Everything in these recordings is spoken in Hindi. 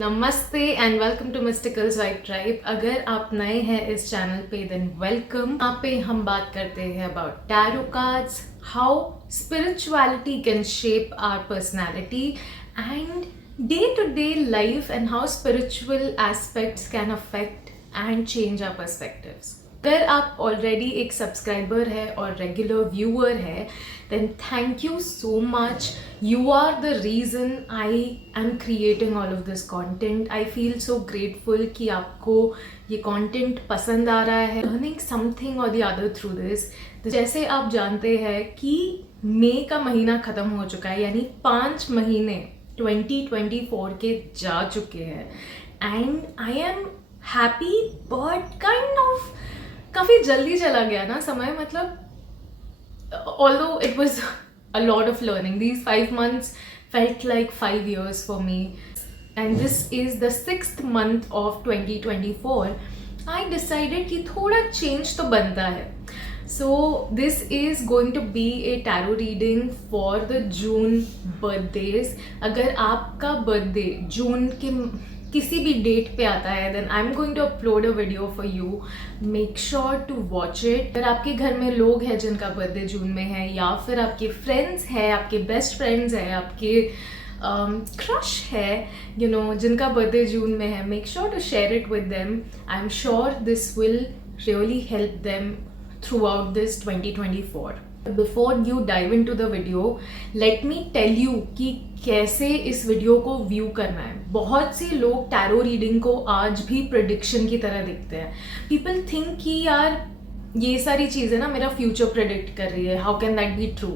नमस्ते and welcome to mystical vibe tribe. अगर आप नए हैं इस चैनल पे देन वेलकम। यहाँ पे हम बात करते हैं about tarot cards, how spirituality can shape our personality and day to day life and how spiritual aspects can affect and change our perspectives. अगर आप ऑलरेडी एक सब्सक्राइबर है और रेगुलर व्यूअर है then thank you so much. You are the reason I am creating all of this content. I feel so grateful कि आपको ये content पसंद आ रहा है, learning something or the other through this. जैसे आप जानते हैं कि मई का महीना ख़त्म हो चुका है, यानी 5 महीने 2024 के जा चुके हैं and I am happy but kind of काफ़ी जल्दी चला गया ना समय, मतलब although it was a lot of learning, these 5 months felt like 5 years for me, and this is the 6th month of 2024. I decided कि थोड़ा change तो बनता है. So this is going to be a tarot reading for the June birthdays. अगर आपका birthday जून के किसी भी डेट पे आता है then I am going to upload a video for you. Make sure to watch it. अगर आपके घर में लोग हैं जिनका बर्थडे जून में है, या फिर आपके फ्रेंड्स हैं, आपके बेस्ट फ्रेंड्स हैं, आपके क्रश है, यू नो, जिनका बर्थडे जून में है, make sure to share it with them. I am sure this will really help them throughout this 2024. Before you dive into the video, let me tell you कि कैसे इस वीडियो को व्यू करना है. बहुत से लोग टैरो रीडिंग को आज भी प्रेडिक्शन की तरह देखते हैं. पीपल थिंक कि यार ये सारी चीज़ें ना मेरा फ्यूचर प्रेडिक्ट कर रही है, how can that be true.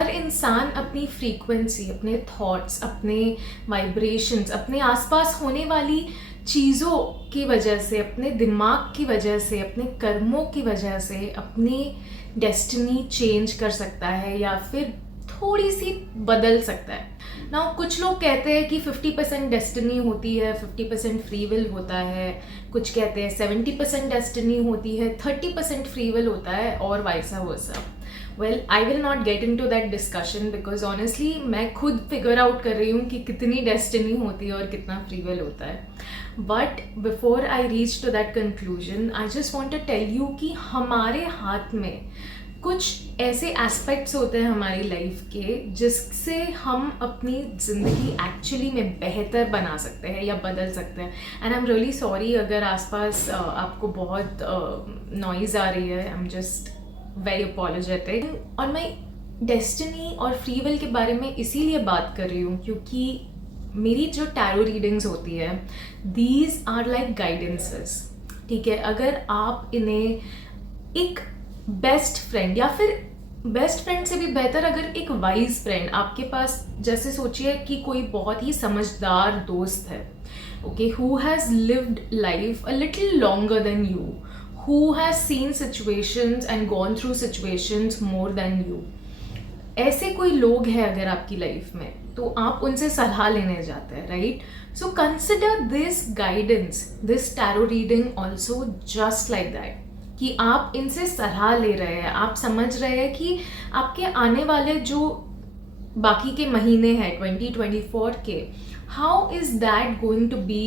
हर इंसान अपनी फ्रीक्वेंसी, अपने थॉट्स, अपने वाइब्रेशंस, अपने आसपास होने वाली चीज़ों की वजह से, अपने दिमाग की वजह से, अपने कर्मों की वजह से अपनी डेस्टिनी चेंज कर सकता है या फिर थोड़ी सी बदल सकता है. नाउ कुछ लोग कहते हैं कि 50% डेस्टिनी होती है, 50% फ्री विल होता है. कुछ कहते हैं 70% डेस्टिनी होती है, 30% फ्री विल होता है, और vice versa. Well, I will not get into that discussion because honestly मैं खुद फिगर आउट कर रही हूँ कि कितनी डेस्टिनी होती है और कितना फ्री विल होता है. But before I reach to that conclusion, I just want to tell you कि हमारे हाथ में कुछ ऐसे एस्पेक्ट्स होते हैं हमारी लाइफ के जिससे हम अपनी ज़िंदगी एक्चुअली में बेहतर बना सकते हैं या बदल सकते हैं. And I am really sorry अगर आसपास आपको बहुत नॉइज़ आ रही है. आई एम जस्ट वेरी अपॉलोजेटिक. और मैं डेस्टिनी और फ्री विल के बारे में इसीलिए बात कर रही हूँ क्योंकि मेरी जो टैरो रीडिंग्स होती है, दीज आर लाइक गाइडेंसेस. ठीक है, अगर आप इन्हें एक बेस्ट फ्रेंड या फिर बेस्ट फ्रेंड से भी बेहतर अगर एक वाइज फ्रेंड आपके पास, जैसे सोचिए कि कोई बहुत ही समझदार दोस्त है, okay, who has lived life a little longer than you, who has seen situations and gone through situations more than you. ऐसे कोई लोग हैं अगर आपकी लाइफ में, तो आप उनसे सलाह लेने जाते हैं, right? So consider this guidance, this tarot reading also just like that, कि आप इनसे सलाह ले रहे हैं. आप समझ रहे हैं कि आपके आने वाले जो बाकी के महीने हैं 2024 के, how is that going to be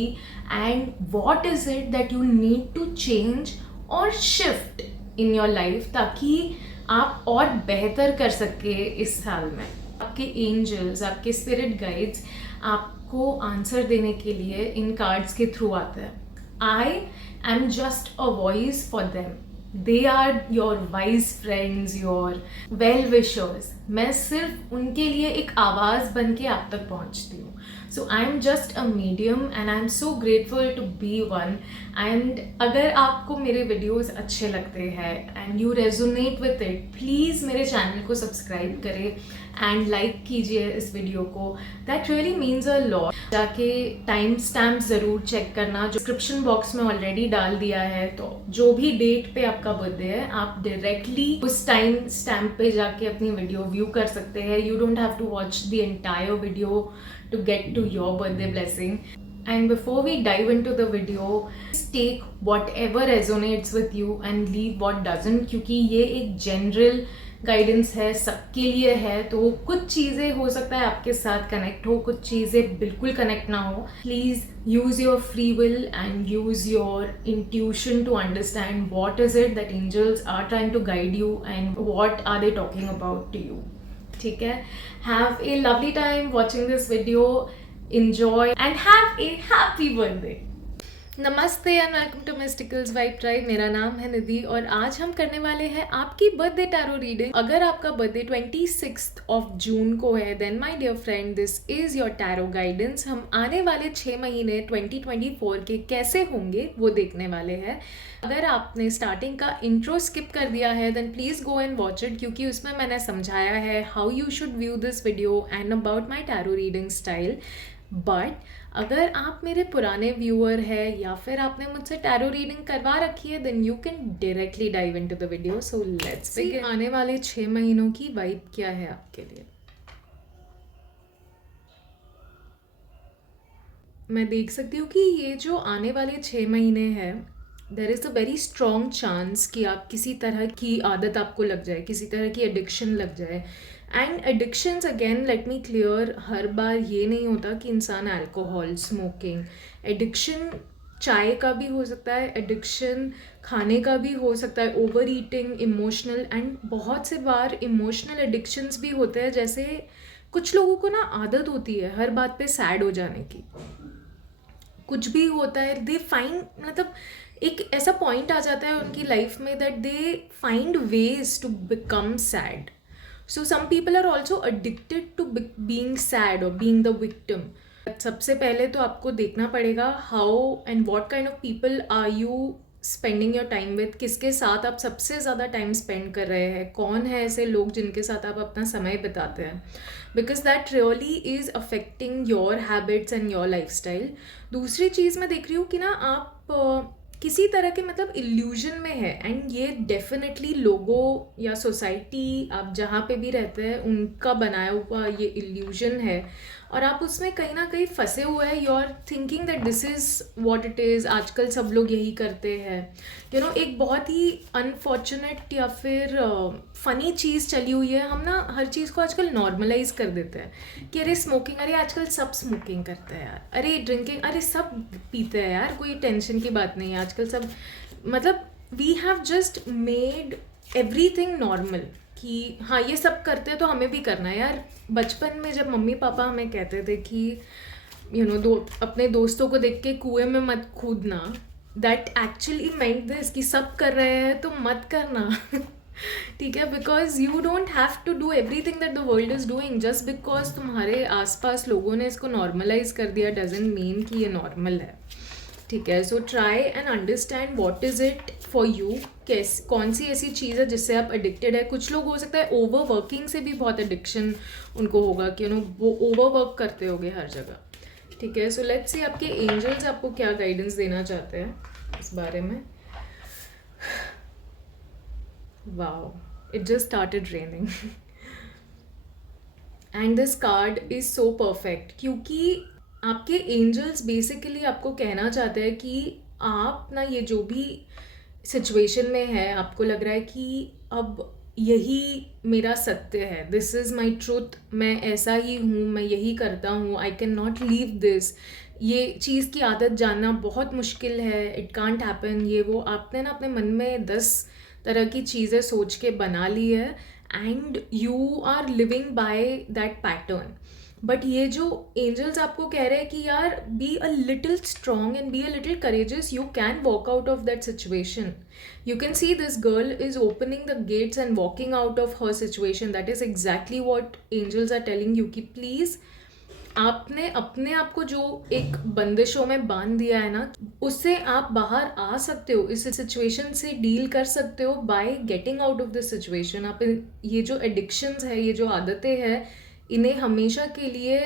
and what is it that you need to change और शिफ्ट इन योर लाइफ, ताकि आप और बेहतर कर सके इस साल में. आपके एंजल्स, आपके स्पिरिट गाइड्स आपको आंसर देने के लिए इन कार्ड्स के थ्रू आते हैं. I am just a voice for them. They are your wise friends, your well wishers. मैं सिर्फ उनके लिए एक आवाज़ बन के आप तक पहुंचती हूँ. So I'm just a medium and I'm so grateful to be one. And अगर आपको मेरे वीडियोस अच्छे लगते हैं and you resonate with it, please मेरे चैनल को सब्सक्राइब करें एंड लाइक कीजिए इस वीडियो को. That really means a lot. जाके टाइम स्टैम्प ज़रूर चेक करना, जो डिस्क्रिप्शन बॉक्स में ऑलरेडी डाल दिया है. तो जो भी डेट पे आपका बर्थडे है, आप डायरेक्टली उस टाइम स्टैम्प पे जाके अपनी वीडियो व्यू कर सकते हैं. You don't have to watch the entire video to get to your birthday blessing. And before we dive into the video, take whatever resonates with you and leave what doesn't, क्योंकि ये एक general गाइडेंस है, सबके लिए है, तो कुछ चीज़ें हो सकता है आपके साथ कनेक्ट हो, कुछ चीज़ें बिल्कुल कनेक्ट ना हो. Please use your free will and use your intuition to understand what is it that angels are trying to guide you and what are they talking about to you. ठीक है, have a lovely time watching this video, enjoy and have a happy birthday. नमस्ते and welcome to Mysticals vibe tribe. मेरा नाम है निधि और आज हम करने वाले हैं आपकी बर्थडे टैरो रीडिंग. अगर आपका बर्थडे 26 ऑफ जून को है then my dear friend this is your tarot guidance. हम आने वाले 6 महीने 2024 के कैसे होंगे वो देखने वाले हैं. अगर आपने स्टार्टिंग का इंट्रो स्किप कर दिया है then please go and watch it, क्योंकि उसमें मैंने समझाया है how you should view this video and about my tarot reading style. But अगर आप मेरे पुराने व्यूअर हैं या फिर आपने मुझसे टैरो रीडिंग करवा रखी है then you can directly dive into the video. So let's begin. आने वाले 6 महीनों की वाइब क्या है आपके लिए. मैं देख सकती हूँ कि ये जो आने वाले 6 महीने हैं देर is a very strong chance कि आप किसी तरह की आदत आपको लग जाए, किसी तरह की एडिक्शन लग जाए. And addictions again let me clear, हर बार ये नहीं होता कि इंसान अल्कोहल, स्मोकिंग, एडिक्शन चाय का भी हो सकता है, एडिक्शन खाने का भी हो सकता है, ओवर ईटिंग, इमोशनल, एंड बहुत से बार इमोशनल एडिक्शंस भी होते हैं. जैसे कुछ लोगों को ना आदत होती है हर बात पे सैड हो जाने की. कुछ भी होता है दे फाइंड, मतलब एक ऐसा पॉइंट आ जाता है उनकी लाइफ में that they find ways to become sad. So some people are also addicted to being sad और बीइंग द विक्टिम. सबसे पहले तो आपको देखना पड़ेगा how and what kind of people are you spending your time with. किसके साथ आप सबसे ज़्यादा टाइम स्पेंड कर रहे हैं, कौन है ऐसे लोग जिनके साथ आप अपना समय बिताते हैं, because that really is affecting your habits and your life style. दूसरी चीज़ मैं देख रही हूँ कि ना आप किसी तरह के मतलब इल्यूजन में है, एंड ये डेफिनेटली लोगों या सोसाइटी आप जहाँ पे भी रहते हैं उनका बनाया हुआ ये इल्यूजन है और आप उसमें कहीं ना कहीं फंसे हुए हैं. You are thinking that this is what it is. आजकल सब लोग यही करते हैं. यू नो एक बहुत ही अनफॉर्चुनेट या फिर फ़नी चीज़ चली हुई है. हम ना हर चीज़ को आजकल नॉर्मलाइज कर देते हैं कि अरे स्मोकिंग, अरे आजकल सब स्मोकिंग करते हैं यार, अरे ड्रिंकिंग, अरे सब पीते हैं यार, कोई टेंशन की बात नहीं है आजकल सब. मतलब we have just made everything normal कि हाँ ये सब करते हैं तो हमें भी करना है यार. बचपन में जब मम्मी पापा हमें कहते थे कि यू नो अपने दोस्तों को देख के कुएं में मत कूदना, दैट एक्चुअली मेंट दिस कि सब कर रहे हैं तो मत करना. ठीक है, because you don't have to do everything that the world is doing. Just because तुम्हारे आसपास लोगों ने इसको नॉर्मलाइज कर दिया डजेंट मीन कि ये नॉर्मल है. ठीक है, so try and understand what is it for you. कौन सी ऐसी चीज़ है जिससे आप एडिक्टेड है. कुछ लोग हो सकता है ओवर वर्किंग से भी बहुत एडिक्शन उनको होगा कि यू नो वो ओवर वर्क करते होंगे हर जगह. ठीक है, सो लेट्स सी आपके एंजल्स आपको क्या गाइडेंस देना चाहते हैं इस बारे में. Wow, it just started raining and this card is so perfect, क्योंकि आपके एंजल्स बेसिकली आपको कहना चाहते हैं कि आप ना ये जो भी सिचुएशन में है आपको लग रहा है कि अब यही मेरा सत्य है, दिस इज़ माई ट्रूथ, मैं ऐसा ही हूँ, मैं यही करता हूँ, I can not leave this. ये चीज़ की आदत जानना बहुत मुश्किल है, इट कांट हैपन, ये वो. आपने ना अपने मन में 10 तरह की चीज़ें सोच के बना ली है and you are living by that pattern. But ये जो एंजल्स आपको कह रहे हैं कि यार be a little strong and be a little courageous, you can walk out of that situation. You can see this girl is opening the gates and walking out of her situation. That is exactly what angels are telling you कि प्लीज़ आपने अपने आप को जो एक बंदिशों में बांध दिया है ना, उससे आप बाहर आ सकते हो, इस सिचुएशन से डील कर सकते हो by getting out of this situation. आप ये जो एडिक्शंस है, ये जो आदतें हैं, इन्हें हमेशा के लिए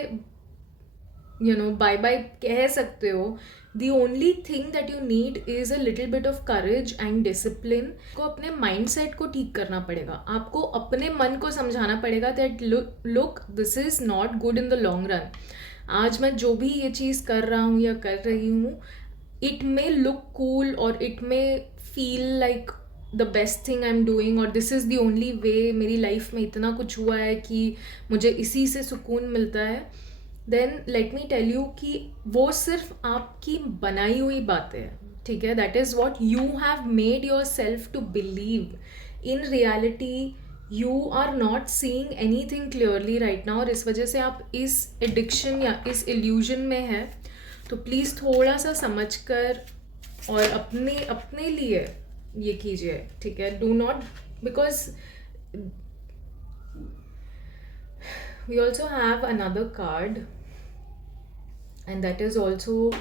यू नो बाय बाय कह सकते हो. The only thing that you need is a little bit of courage and discipline. को अपने माइंड सेट को ठीक करना पड़ेगा. आपको अपने मन को समझाना पड़ेगा that look this is not good in the long run. आज मैं जो भी ये चीज़ कर रहा हूँ या कर रही हूँ, इट मे लुक कूल और it may feel like the best thing I am doing और this is the only way, मेरी लाइफ में इतना कुछ हुआ है कि मुझे इसी से सुकून मिलता है, then let me tell you कि वो सिर्फ आपकी बनाई हुई बातें हैं, ठीक है. That is what you have made yourself to believe. In reality you are not seeing anything clearly right now, और इस वजह से आप इस एडिक्शन या इस इल्यूजन में है. तो प्लीज़ थोड़ा सा समझ कर और अपने अपने लिए ये कीजिए, ठीक है. Do not, because we also have another card and that is also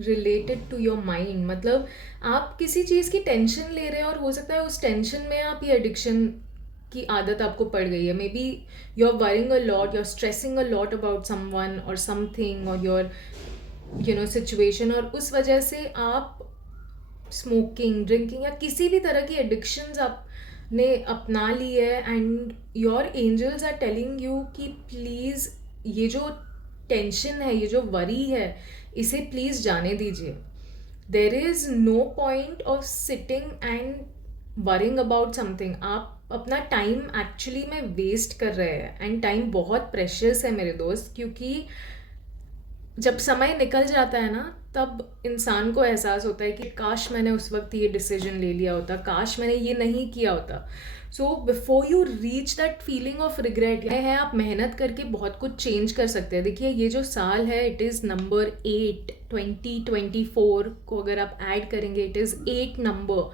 related to your mind. मतलब आप किसी चीज़ की टेंशन ले रहे हैं और हो सकता है उस टेंशन में आप ये एडिक्शन की आदत आपको पड़ गई है. Maybe you are worrying a lot, you are stressing a lot about someone और समथिंग और योर सिचुएशन, और उस वजह से आप स्मोकिंग, ड्रिंकिंग या किसी भी तरह की एडिक्शंस आपने अपना ली है. And your angels are telling you कि प्लीज़ ये जो टेंशन है, ये जो वरी है, इसे प्लीज़ जाने दीजिए. There is no point of sitting and worrying about something. आप अपना टाइम एक्चुअली में वेस्ट कर रहे हैं, एंड टाइम बहुत प्रेशियस है मेरे दोस्त, क्योंकि जब समय निकल जाता है ना, तब इंसान को एहसास होता है कि काश मैंने उस वक्त ये डिसीजन ले लिया होता, काश मैंने ये नहीं किया होता. So before you reach that feeling of regret, यह है आप मेहनत करके बहुत कुछ चेंज कर सकते हैं. देखिए ये जो साल है, इट इज़ नंबर 8, 2024 को अगर आप ऐड करेंगे, इट इज़ 8 नंबर.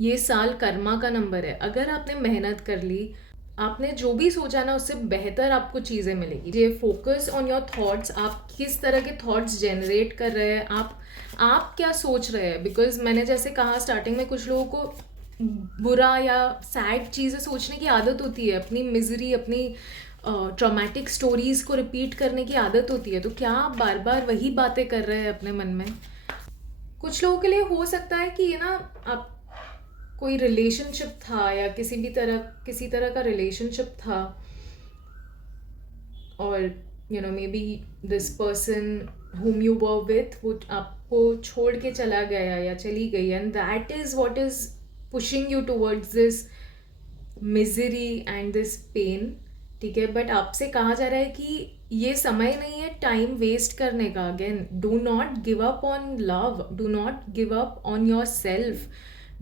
ये साल कर्मा का नंबर है. अगर आपने मेहनत कर ली, आपने जो भी सोचा ना, उससे बेहतर आपको चीज़ें मिलेगी. ये फोकस ऑन योर थॉट्स, आप किस तरह के थॉट्स जनरेट कर रहे हैं, आप क्या सोच रहे हैं. बिकॉज मैंने जैसे कहा स्टार्टिंग में, कुछ लोगों को बुरा या सैड चीज़ें सोचने की आदत होती है, अपनी मिजरी, अपनी ट्रॉमेटिक स्टोरीज़ को रिपीट करने की आदत होती है. तो क्या आप बार बार वही बातें कर रहे हैं अपने मन में. कुछ लोगों के लिए हो सकता है कि ये ना, आप कोई रिलेशनशिप था या किसी तरह का रिलेशनशिप था, और may be this person whom you were with वो आपको छोड़ के चला गया या चली गई, and that is what is pushing you towards this misery and this pain, ठीक है. बट आपसे कहा जा रहा है कि ये समय नहीं है टाइम वेस्ट करने का. Again, do not give up on love, do not give up on your self,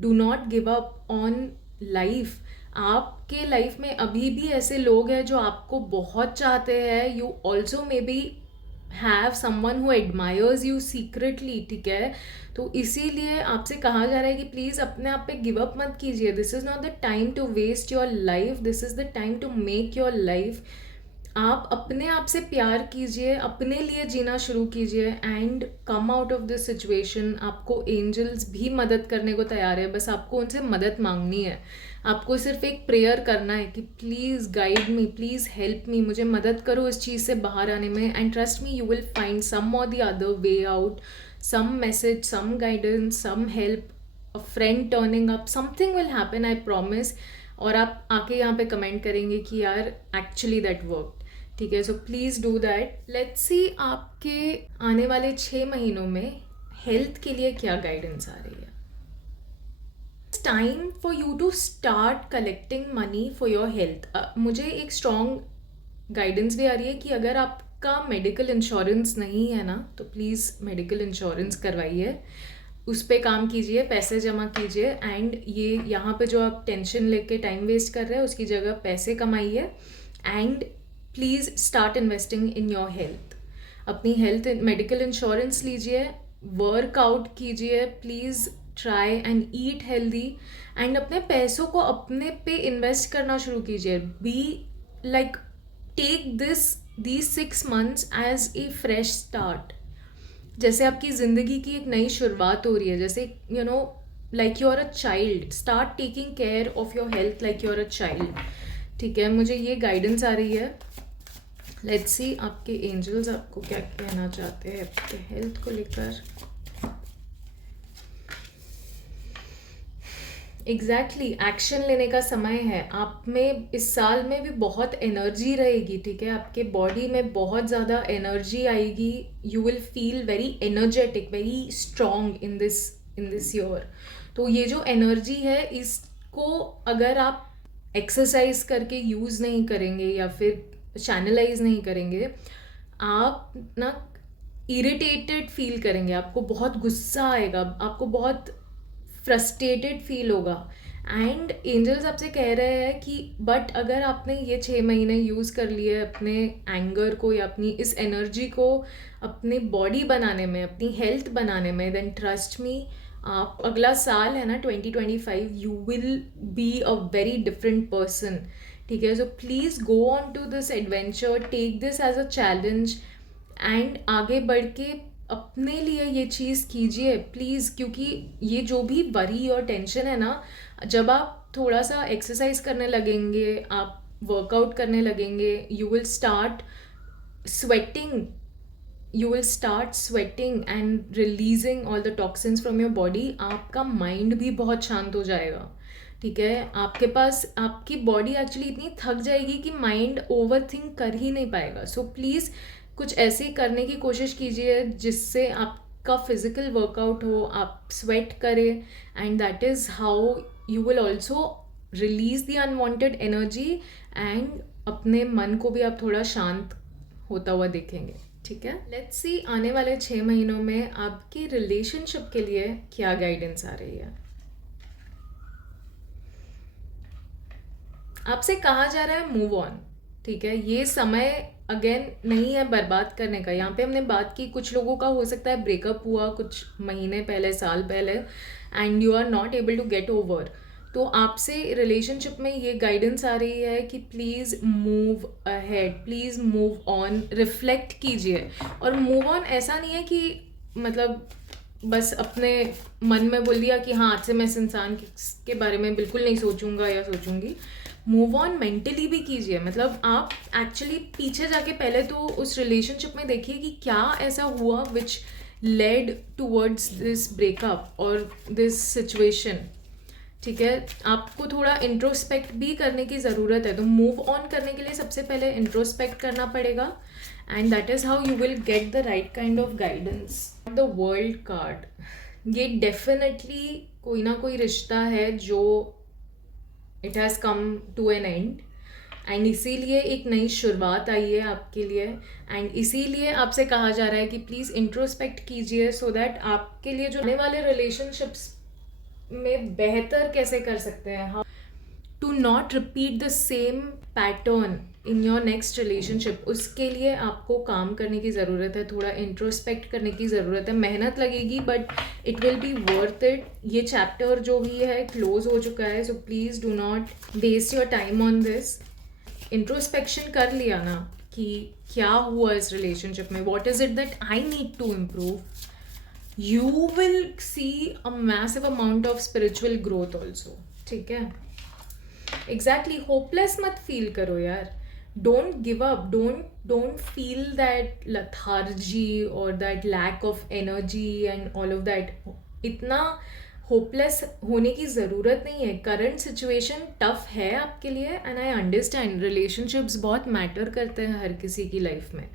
do not give up on life. आपके लाइफ में अभी भी ऐसे लोग हैं जो आपको बहुत चाहते हैं. You also may be have someone who admires you secretly, ठीक है. तो इसीलिए आपसे कहा जा रहा है कि प्लीज़ अपने आप पे गिव अप मत कीजिए. This is not the time to waste your life, this is the time to make your life. आप अपने आप से प्यार कीजिए, अपने लिए जीना शुरू कीजिए, and come out of this situation. आपको एंजल्स भी मदद करने को तैयार है, बस आपको उनसे मदद मांगनी है. आपको सिर्फ एक प्रेयर करना है कि please guide me, please help me, मुझे मदद करो इस चीज़ से बाहर आने में. And trust me, you will find some और the other way out, some message, some guidance, some help, a friend turning up, something will happen, I promise. और आप आके यहाँ पे कमेंट करेंगे कि यार एक्चुअली दैट वर्क, ठीक है. So please do that. Let's see आपके आने वाले 6 महीनों में हेल्थ के लिए क्या गाइडेंस आ रही है. It's time for you to start collecting money for your health. मुझे एक स्ट्रॉन्ग गाइडेंस भी आ रही है कि अगर आपका मेडिकल इंश्योरेंस नहीं है ना, तो प्लीज़ मेडिकल इंश्योरेंस करवाइए, उस पर काम कीजिए, पैसे जमा कीजिए. एंड ये यहाँ पे जो आप टेंशन लेके टाइम वेस्ट कर रहे हैं, उसकी जगह पैसे कमाइए. And please start investing in your health. अपनी हेल्थ मेडिकल इंश्योरेंस लीजिए, वर्कआउट कीजिए, please try and eat healthy, and अपने पैसों को अपने पे इन्वेस्ट करना शुरू कीजिए. Be like take these 6 months as a fresh start. जैसे आपकी ज़िंदगी की एक नई शुरुआत हो रही है, जैसे like you are a child. Start taking care of your health like you are a child, ठीक है. मुझे ये गाइडेंस आ रही है. लेट्स सी आपके एंजल्स आपको क्या कहना चाहते हैं आपके हेल्थ को लेकर. एग्जैक्टली एक्शन लेने का समय है. आप में इस साल में भी बहुत एनर्जी रहेगी, ठीक है. आपके बॉडी में बहुत ज़्यादा एनर्जी आएगी. You will feel very energetic, very strong in this year. तो ये जो एनर्जी है, इस को अगर आप एक्सरसाइज करके यूज़ नहीं करेंगे या फिर चैनलाइज नहीं करेंगे, आप ना इरिटेटेड फील करेंगे, आपको बहुत गुस्सा आएगा, आपको बहुत फ्रस्ट्रेटेड फील होगा। एंड एंजल्स आपसे कह रहे हैं कि बट अगर आपने ये 6 महीने यूज़ कर लिए अपने एंगर को या अपनी इस एनर्जी को अपनी बॉडी बनाने में, अपनी हेल्थ बनाने में, देन ट्रस्ट मी, आप अगला साल है ना 2025, you will be a very different person. ठीक है, so please go on to this adventure, take this as a challenge and आगे बढ़ के अपने लिए ये चीज़ कीजिए प्लीज़। क्योंकि ये जो भी वरी और टेंशन है ना, जब आप थोड़ा सा एक्सरसाइज करने लगेंगे, आप वर्कआउट करने लगेंगे, you will start sweating, you will start sweating and releasing all the toxins from your body। आपका माइंड भी बहुत शांत हो जाएगा। ठीक है, आपके पास आपकी बॉडी एक्चुअली इतनी थक जाएगी कि माइंड ओवर थिंक कर ही नहीं पाएगा। सो प्लीज़ कुछ ऐसे करने की कोशिश कीजिए जिससे आपका फिजिकल वर्कआउट हो, आप स्वेट करें, and that is how you will also release the unwanted energy and अपने मन को भी आप थोड़ा शांत होता हुआ देखेंगे। ठीक है, लेट्स सी आने वाले 6 महीनों में आपकी रिलेशनशिप के लिए क्या गाइडेंस आ रही है। आपसे कहा जा रहा है मूव ऑन। ठीक है, ये समय अगेन नहीं है बर्बाद करने का। यहाँ पे हमने बात की, कुछ लोगों का हो सकता है ब्रेकअप हुआ कुछ महीने पहले, साल पहले, and you are not able to get over. तो आपसे रिलेशनशिप में ये गाइडेंस आ रही है कि please move ahead, please move on, reflect कीजिए। और मूव ऑन ऐसा नहीं है कि मतलब बस अपने मन में बोल दिया कि हाँ आज से मैं इस इंसान के बारे में बिल्कुल नहीं सोचूंगा या सोचूंगी। मूव ऑन मेंटली भी कीजिए, मतलब आप एक्चुअली पीछे जाके पहले तो उस रिलेशनशिप में देखिए कि क्या ऐसा हुआ विच लेड टूवर्ड्स दिस ब्रेकअप और दिस सिचुएशन। ठीक है, आपको थोड़ा इंट्रोस्पेक्ट भी करने की ज़रूरत है। तो मूव ऑन करने के लिए सबसे पहले इंट्रोस्पेक्ट करना पड़ेगा, and that is how you will get the right kind of guidance. The world card, ये डेफिनेटली कोई ना कोई रिश्ता है जो it has come to an end, and इसीलिए एक नई शुरुआत आई है आपके लिए। एंड इसीलिए आपसे कहा जा रहा है कि प्लीज़ इंट्रोस्पेक्ट कीजिए सो दैट आपके लिए जो आने वाले रिलेशनशिप्स में बेहतर कैसे कर सकते हैं, how to not repeat the same pattern in your next relationship. उसके लिए आपको काम करने की ज़रूरत है, थोड़ा इंट्रोस्पेक्ट करने की ज़रूरत है। मेहनत लगेगी but it will be worth it. ये चैप्टर जो भी है क्लोज हो चुका है, so please do not waste your time on this. Introspection कर लिया ना कि क्या हुआ इस रिलेशनशिप में, what is it that I need to improve, you will see a massive amount of spiritual growth also। ठीक है, exactly, hopeless मत feel करो यार, don't give up, don't feel that lethargy or that lack of energy and all of that। इतना होपलेस होने की ज़रूरत नहीं है। करंट सिचुएशन टफ है आपके लिए, एंड आई अंडरस्टैंड, रिलेशनशिप्स बहुत मैटर करते हैं हर किसी की लाइफ में।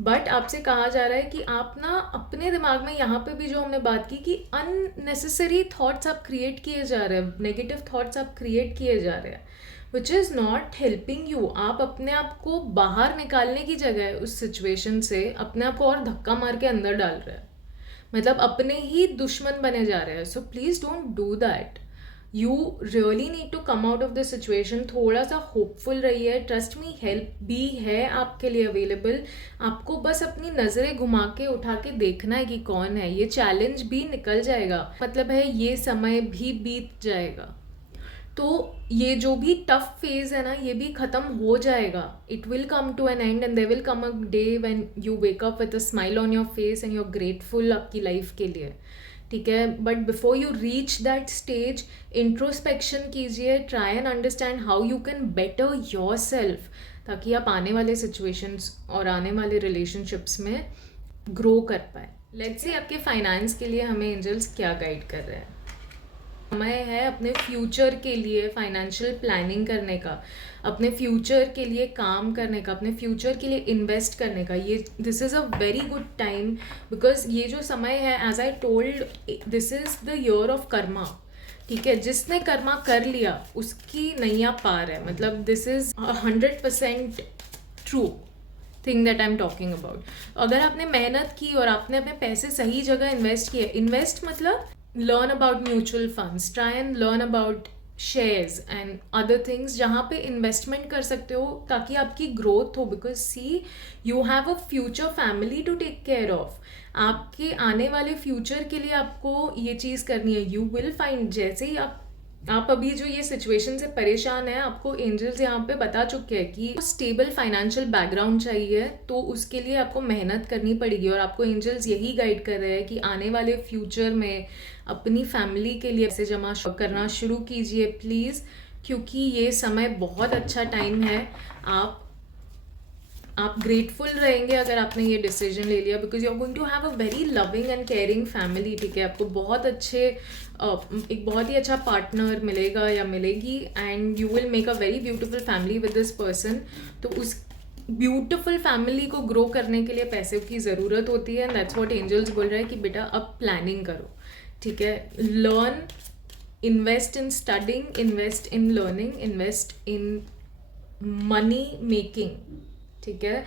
बट आपसे कहा जा रहा है कि आप ना अपने दिमाग में यहाँ पे भी जो हमने बात की कि अननेसेसरी थॉट्स आप क्रिएट किए जा रहे हैं, नेगेटिव थॉट्स आप क्रिएट किए जा रहे हैं, which is not helping you. आप अपने आप को बाहर निकालने की जगह उस सिचुएशन से अपने आप को और धक्का मार के अंदर डाल रहे हैं, मतलब अपने ही दुश्मन बने जा रहे हैं। So please don't do that. You really need to come out of the situation. थोड़ा सा होपफुल रहिए, ट्रस्ट मी, हेल्प भी है आपके लिए अवेलेबल। आपको बस अपनी नज़रें घुमा के उठा के देखना है कि कौन है। ये चैलेंज भी निकल जाएगा, मतलब है ये समय भी बीत जाएगा। तो ये जो भी टफ फेज है ना, ये भी ख़त्म हो जाएगा। It will come to an end and there will come a day when you wake up with a smile on your face and you are grateful आपकी लाइफ के लिए। ठीक है, but before you reach that stage introspection कीजिए, try and understand how you can better yourself, ताकि आप आने वाले सिचुएशंस और आने वाले रिलेशनशिप्स में ग्रो कर पाए। लेट्स सी आपके फाइनेंस के लिए हमें एंजल्स क्या गाइड कर रहे हैं। समय है अपने फ्यूचर के लिए फाइनेंशियल प्लानिंग करने का, अपने फ्यूचर के लिए काम करने का, अपने फ्यूचर के लिए इन्वेस्ट करने का। ये this is a very good time, because ये जो समय है, as I told, this is the year of karma. ठीक है, जिसने कर्मा कर लिया उसकी नैया पार है, मतलब this is 100% true thing that I am talking about. अगर आपने मेहनत की और आपने अपने पैसे सही जगह इन्वेस्ट किए, इन्वेस्ट मतलब learn about mutual funds, try and learn about shares and other things जहाँ पे इन्वेस्टमेंट कर सकते हो ताकि आपकी ग्रोथ हो, because see you have a future family to take care of. आपके आने वाले फ्यूचर के लिए आपको ये चीज़ करनी है। यू विल फाइंड, जैसे ही आप अभी जो ये सिचुएशन से परेशान है, आपको एंजल्स यहाँ पे बता चुके हैं कि स्टेबल फाइनेंशियल बैकग्राउंड चाहिए, तो उसके लिए आपको मेहनत करनी पड़ेगी। और आपको एंजल्स यही गाइड कर रहे हैं कि आने वाले फ्यूचर में अपनी फैमिली के लिए पैसे जमा करना शुरू कीजिए प्लीज़, क्योंकि ये समय बहुत अच्छा टाइम है। आप ग्रेटफुल रहेंगे अगर आपने ये डिसीजन ले लिया, because you are going to have a very loving and caring family. ठीक है, आपको बहुत अच्छे एक बहुत ही अच्छा पार्टनर मिलेगा या मिलेगी, and you will make a very beautiful family with this person. तो उस ब्यूटिफुल फैमिली को ग्रो करने के लिए पैसे की ज़रूरत होती है, एंड दैट्स व्हाट एंजल्स बोल रहे हैं कि बेटा अब प्लानिंग करो। ठीक है, learn, invest in studying, invest in learning, invest in money making. ठीक है,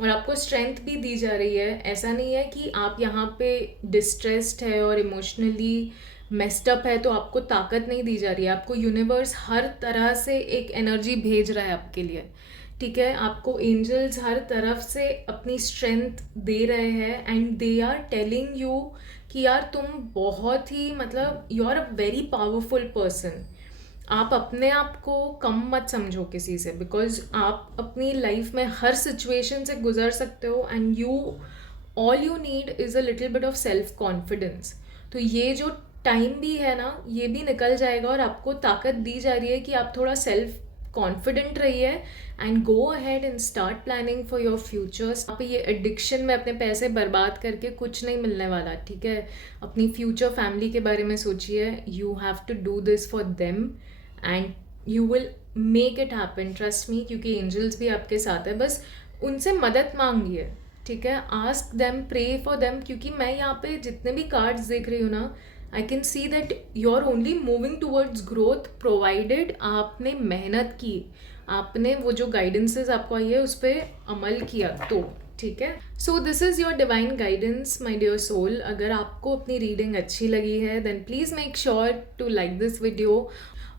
और आपको स्ट्रेंथ भी दी जा रही है। ऐसा नहीं है कि आप यहाँ पे डिस्ट्रेस्ड है और इमोशनली मेस्ड अप है तो आपको ताकत नहीं दी जा रही है। आपको यूनिवर्स हर तरह से एक एनर्जी भेज रहा है आपके लिए। ठीक है, आपको एंजल्स हर तरफ से अपनी स्ट्रेंथ दे रहे हैं, and they are telling you कि यार तुम बहुत ही, मतलब you are a very powerful person. आप अपने आप को कम मत समझो किसी से, बिकॉज आप अपनी लाइफ में हर सिचुएशन से गुजर सकते हो, and all you need is a little bit of self confidence. तो ये जो टाइम भी है ना, ये भी निकल जाएगा और आपको ताकत दी जा रही है कि आप थोड़ा सेल्फ कॉन्फिडेंट रहिए and go ahead and start planning for your futures. आप ये एडिक्शन में अपने पैसे बर्बाद करके कुछ नहीं मिलने वाला। ठीक है, अपनी फ्यूचर फैमिली के बारे में सोचिए। You have to do this for them and you will make it happen, trust me, क्योंकि एंजल्स भी आपके साथ है। बस उनसे मदद मांगिए। ठीक है, ask them, pray for them, क्योंकि मैं यहाँ पे जितने भी कार्ड्स देख रही हूँ ना, I can see that you are only moving towards growth, provided आपने मेहनत की, आपने वो जो गाइडेंसेस आपको आई है उस पर अमल किया तो। ठीक है, so this is your divine guidance my dear soul. अगर आपको अपनी रीडिंग अच्छी लगी है then please make sure to like this video.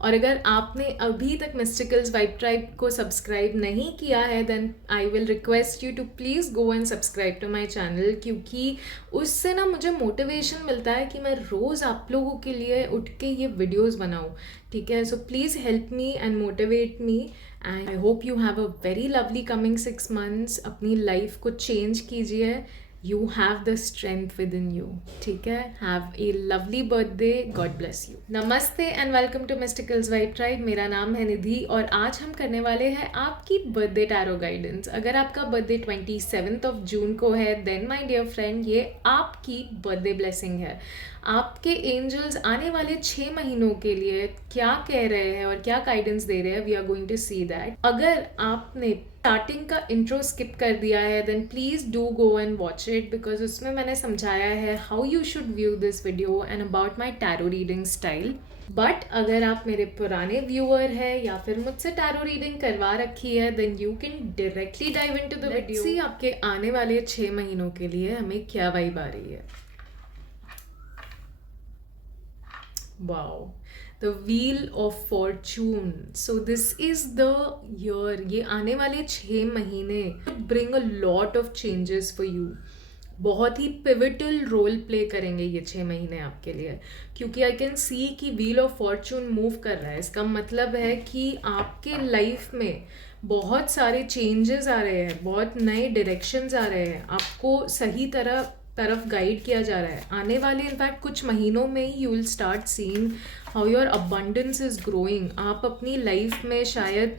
और अगर आपने अभी तक मिस्टिकल्स वाइब ट्राइब को सब्सक्राइब नहीं किया है then I will request you to please go and subscribe to my channel, क्योंकि उससे ना मुझे मोटिवेशन मिलता है कि मैं रोज़ आप लोगों के लिए उठ के ये वीडियोस बनाऊँ। ठीक है, so please help me and motivate me, and I hope you have a very lovely coming 6 months। अपनी लाइफ को चेंज कीजिए। You have the strength within you. ठीक है, have a lovely birthday. God bless you. नमस्ते and welcome to Mysticals Vibe Tribe। मेरा नाम है निधि और आज हम करने वाले हैं आपकी बर्थडे टैरो गाइडेंस। अगर आपका बर्थडे 27th of June को है देन माय डियर फ्रेंड ये आपकी बर्थडे ब्लेसिंग है। आपके एंजल्स आने वाले 6 महीनों के लिए क्या कह रहे हैं और क्या गाइडेंस दे रहे हैं, we are going to see that. अगर आपने स्टार्टिंग का इंट्रो स्किप कर दिया है then please do go and watch it, because उसमें मैंने समझाया है how you should view this video and about my tarot reading style. But अगर आप मेरे पुराने व्यूअर हैं या फिर मुझसे टैरो रीडिंग करवा रखी है then you can directly dive into the video. See आपके आने वाले 6 महीनों के लिए हमें क्या वाइब आ रही है। Wow, the wheel of fortune. So this is the year, ये आने वाले 6 महीने bring a lot of changes for you। बहुत ही पिविटल रोल प्ले करेंगे ये 6 महीने आपके लिए, क्योंकि आई कैन सी कि व्हील ऑफ फॉर्चून मूव कर रहा है। इसका मतलब है कि आपके लाइफ में बहुत सारे चेंजेस आ रहे हैं, बहुत नए डायरेक्शंस आ रहे हैं, आपको सही तरफ गाइड किया जा रहा है। आने वाले इनफैक्ट कुछ महीनों में ही you will start seeing how your abundance is growing. आप अपनी लाइफ में शायद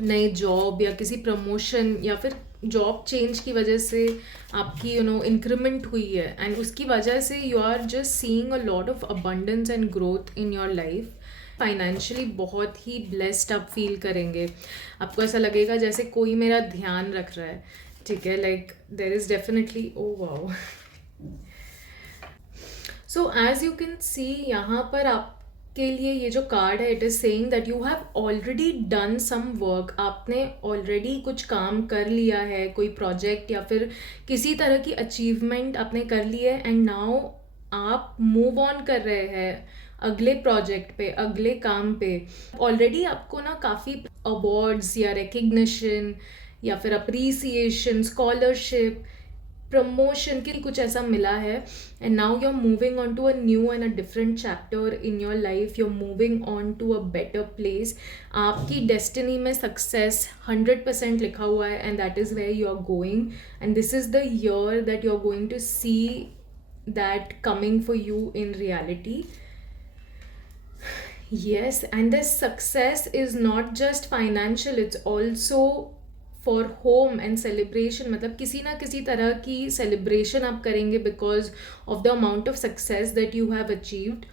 नए जॉब या किसी प्रमोशन या फिर जॉब चेंज की वजह से आपकी इंक्रीमेंट हुई है, एंड उसकी वजह से you are just seeing a lot of abundance and growth in your life. Financially बहुत ही ब्लेस्ड आप फील करेंगे। आपको ऐसा लगेगा जैसे कोई मेरा ध्यान रख रहा है। ठीक है, like there is definitely, oh wow. So as you can see यहाँ पर आप के लिए ये जो कार्ड है, it is saying that you have already done some work. आपने ऑलरेडी कुछ काम कर लिया है, कोई प्रोजेक्ट या फिर किसी तरह की अचीवमेंट आपने कर ली है, एंड नाउ आप मूव ऑन कर रहे हैं अगले प्रोजेक्ट पे, अगले काम पे. ऑलरेडी आपको ना काफ़ी अवार्ड्स या रिकग्निशन या फिर अप्रिसिएशन, स्कॉलरशिप, प्रमोशन की कुछ ऐसा मिला है. And now you are moving on to a new and a different chapter in your life. You are moving on to a better place. आपकी डेस्टिनी में सक्सेस 100% लिखा हुआ है, and that is where you are going. And this is the year that you are going to see that coming for you in reality. Yes, and this success is not just financial, it's also for home and celebration. मतलब किसी ना किसी तरह की celebration आप करेंगे because of the amount of success that you have achieved.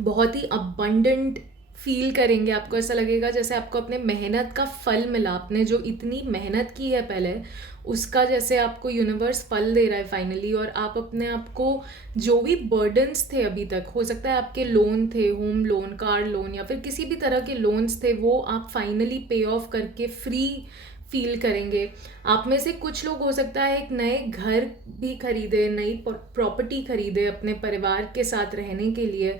बहुत ही abundant फील करेंगे. आपको ऐसा लगेगा जैसे आपको अपने मेहनत का फल मिला. आपने जो इतनी मेहनत की है पहले, उसका जैसे आपको यूनिवर्स फल दे रहा है फाइनली. और आप अपने आप को जो भी बर्डन्स थे अभी तक, हो सकता है आपके लोन थे, होम लोन, कार लोन या फिर किसी भी तरह के लोन्स थे, वो आप फाइनली पे ऑफ करके फ्री फील करेंगे. आप में से कुछ लोग हो सकता है एक नए घर भी खरीदे, नई प्रॉपर्टी खरीदे अपने परिवार के साथ रहने के लिए.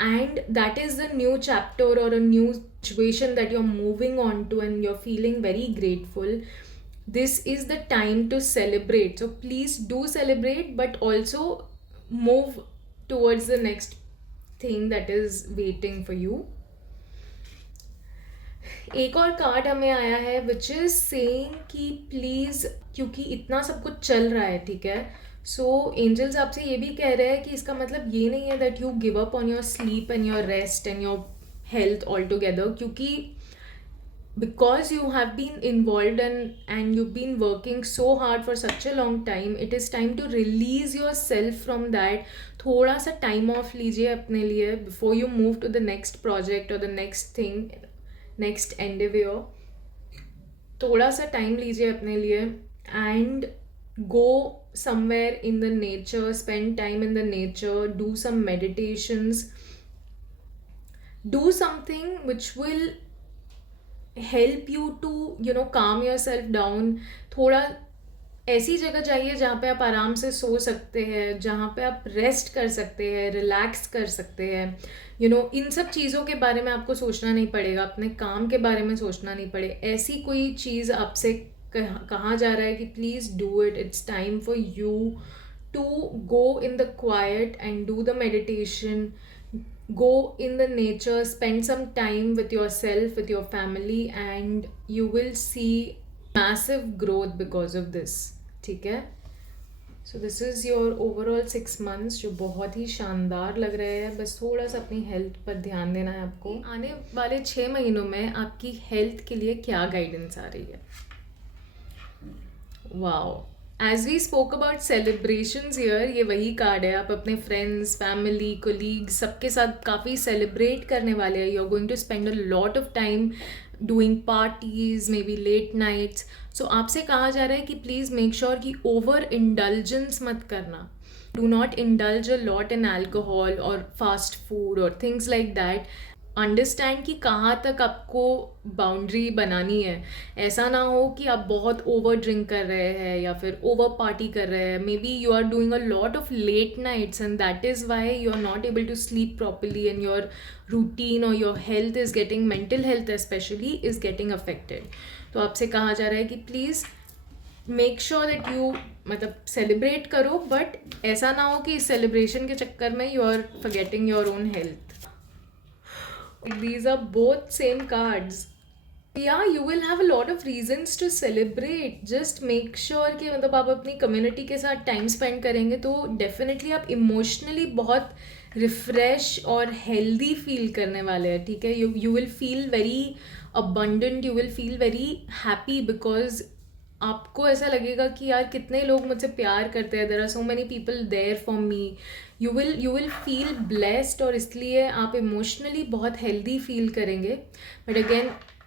And that is the new chapter और a new situation that you are moving on to, and you are feeling very grateful. This is the time to celebrate. So please do celebrate, but also move towards the next thing that is waiting for you. एक और कार्ड हमें आया है विच इज सेइंग कि प्लीज, क्योंकि इतना सब कुछ चल रहा है, ठीक है, सो एंजल्स आपसे ये भी कह रहे हैं कि इसका मतलब ये नहीं है that you give up on your sleep and your rest and your health all together. क्योंकि because you have been involved and you've been working so hard for such a long time, it is time to release yourself from that. थोड़ा सा टाइम ऑफ लीजिए अपने लिए before you move to the next project or the next thing, next endeavor. थोड़ा सा टाइम लीजिए अपने लिए and go somewhere in the nature, spend time in the nature, do some meditations, do something which will help you to calm yourself down. थोड़ा ऐसी जगह जाइए जहाँ पे आप आराम से सो सकते हैं, जहाँ पे आप रेस्ट कर सकते हैं, रिलैक्स कर सकते हैं. इन सब चीज़ों के बारे में आपको सोचना नहीं पड़ेगा, अपने काम के बारे में सोचना नहीं पड़े. ऐसी कोई चीज़ आपसे कहा जा रहा है कि please do it. It's time for you to go in the quiet and do the meditation. Go in the nature, spend some time with yourself, with your family, and you will see massive growth because of this. ठीक है? So this is your overall 6 months जो बहुत ही शानदार लग रहे हैं. बस थोड़ा सा अपनी हेल्थ पर ध्यान देना है आपको. आने वाले 6 महीनों में आपकी हेल्थ के लिए क्या गाइडेंस आ रही है? Wow, as we spoke about celebrations here, ये वही कार्ड है. आप अपने फ्रेंड्स, फैमिली, कोलीग्स सबके साथ काफ़ी सेलिब्रेट करने वाले हैं. You are going to spend a lot of time doing parties, maybe late nights. So आपसे कहा जा रहा है कि प्लीज़ मेक श्योर कि ओवर इंडल्जेंस मत करना. Do not indulge a lot in alcohol और फास्ट फूड और थिंग्स लाइक दैट. अंडरस्टैंड कि कहाँ तक आपको बाउंड्री बनानी है. ऐसा ना हो कि आप बहुत ओवर ड्रिंक कर रहे हैं या फिर ओवर पार्टी कर रहे हैं. Maybe you are doing a lot of late nights and that is why you are not able to sleep properly and your routine और your health is getting, mental health specially is getting affected. तो आपसे कहा जा रहा है कि please make sure that you मतलब सेलिब्रेट करो, बट ऐसा ना हो कि इस सेलिब्रेशन के चक्कर में you are forgetting your own health. These are both same cards. Yeah, you will have a lot of reasons to celebrate. Just make sure कि मतलब आप अपनी कम्युनिटी के साथ टाइम स्पेंड करेंगे तो डेफिनेटली आप इमोशनली बहुत रिफ्रेश और हेल्दी फील करने वाले हैं. ठीक है, you will feel very abundant, you will feel very happy because आपको ऐसा लगेगा कि यार कितने लोग मुझसे प्यार करते हैं. There are so many people there for me. You will feel blessed और इसलिए आप इमोशनली बहुत हेल्दी फील करेंगे. बट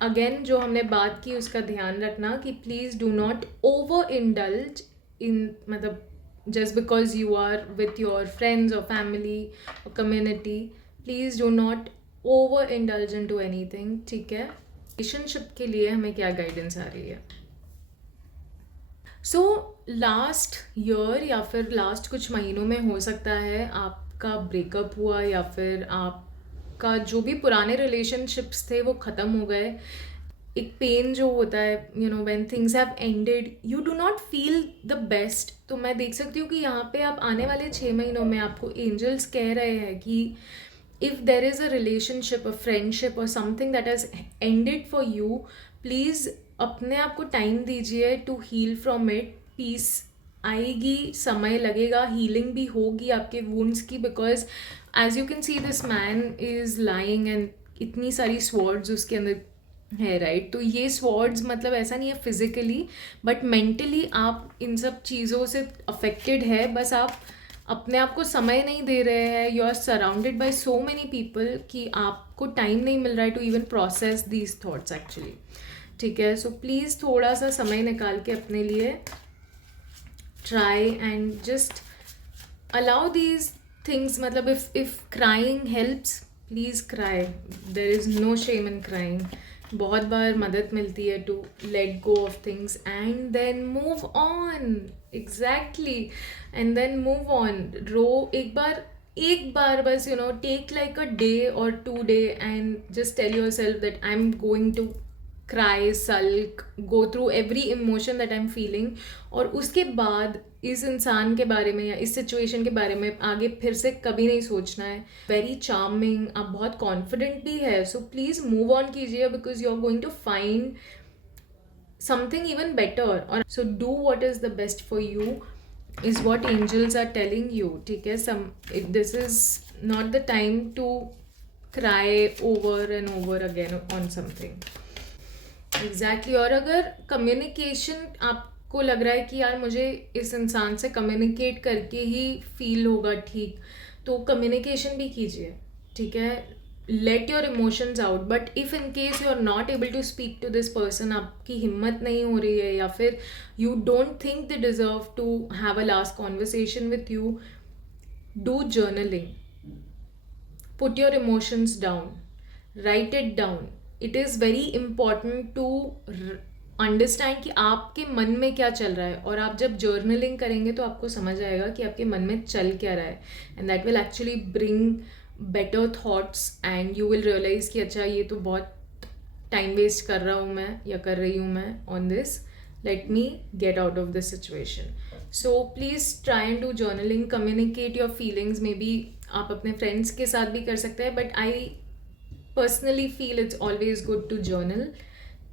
अगेन जो हमने बात की उसका ध्यान रखना कि please do not over indulge in, मतलब just because you are with your friends और फैमिली और community. Please do not over indulge into anything, ठीक है? रिलेशनशिप के लिए हमें क्या गाइडेंस आ रही है? सो लास्ट ईयर या फिर लास्ट कुछ महीनों में हो सकता है आपका ब्रेकअप हुआ, या फिर आपका जो भी पुराने रिलेशनशिप्स थे वो ख़त्म हो गए। एक पेन जो होता है, you no, when things have ended, you do not feel the best. तो मैं देख सकती हूँ कि यहाँ पे आप आने वाले 6 महीनों में आपको एंजल्स कह रहे हैं कि if there is a relationship, a friendship or something that has ended for you, please अपने आप को टाइम दीजिए to heal from it. Peace आएगी, समय लगेगा, हीलिंग भी होगी आपके वुंड्स की, because as you can see this man is lying and इतनी सारी स्वॉर्ड्स उसके अंदर है, राइट? तो ये स्वॉर्ड्स मतलब ऐसा नहीं है फिजिकली, बट मेंटली आप इन सब चीज़ों से अफेक्टेड है। बस आप अपने आप को समय नहीं दे रहे हैं। You are surrounded by so many people कि आपको टाइम नहीं मिल रहा है to even process these thoughts actually, ठीक है? सो प्लीज़ थोड़ा सा समय निकाल के अपने लिए try and just allow these things. मतलब if crying helps, please cry, there is no shame in crying. बहुत बार मदद मिलती है to let go of things and then move on. Exactly, and then move on. रो एक बार बस, you know, take like a day और 2 day and just tell yourself that I am going to cry, sulk, go through every emotion that I am feeling. और उसके बाद इस इंसान के बारे में या इस सिचुएशन के बारे में आगे फिर से कभी नहीं सोचना है। वेरी चार्मिंग, आप बहुत कॉन्फिडेंट भी है, सो प्लीज़ मूव ऑन कीजिए because you are going to find something even better. और so do what is the best for you is what angels are telling you, ठीक है? This is not the time to cry over and over again on something. Exactly. और अगर कम्युनिकेशन आपको लग रहा है कि यार मुझे इस इंसान से कम्युनिकेट करके ही फील होगा ठीक, तो कम्युनिकेशन भी कीजिए, ठीक है? Let your emotions out. But if in case you are not able to speak to this person, आपकी हिम्मत नहीं हो रही है या फिर you don't think they deserve to have a last conversation with you, do journaling, put your emotions down, write it down. It is very important to understand कि आपके मन में क्या चल रहा है। और आप जब जर्नलिंग करेंगे तो आपको समझ आएगा कि आपके मन में चल क्या रहा है, and that will actually bring better thoughts and you will realize कि अच्छा ये तो बहुत टाइम वेस्ट कर रहा हूँ मैं या कर रही हूँ मैं on this, let me get out of this situation. So please try and do journaling, communicate your feelings. Maybe आप अपने फ्रेंड्स के साथ भी कर सकते हैं, but I personally feel it's always good to journal,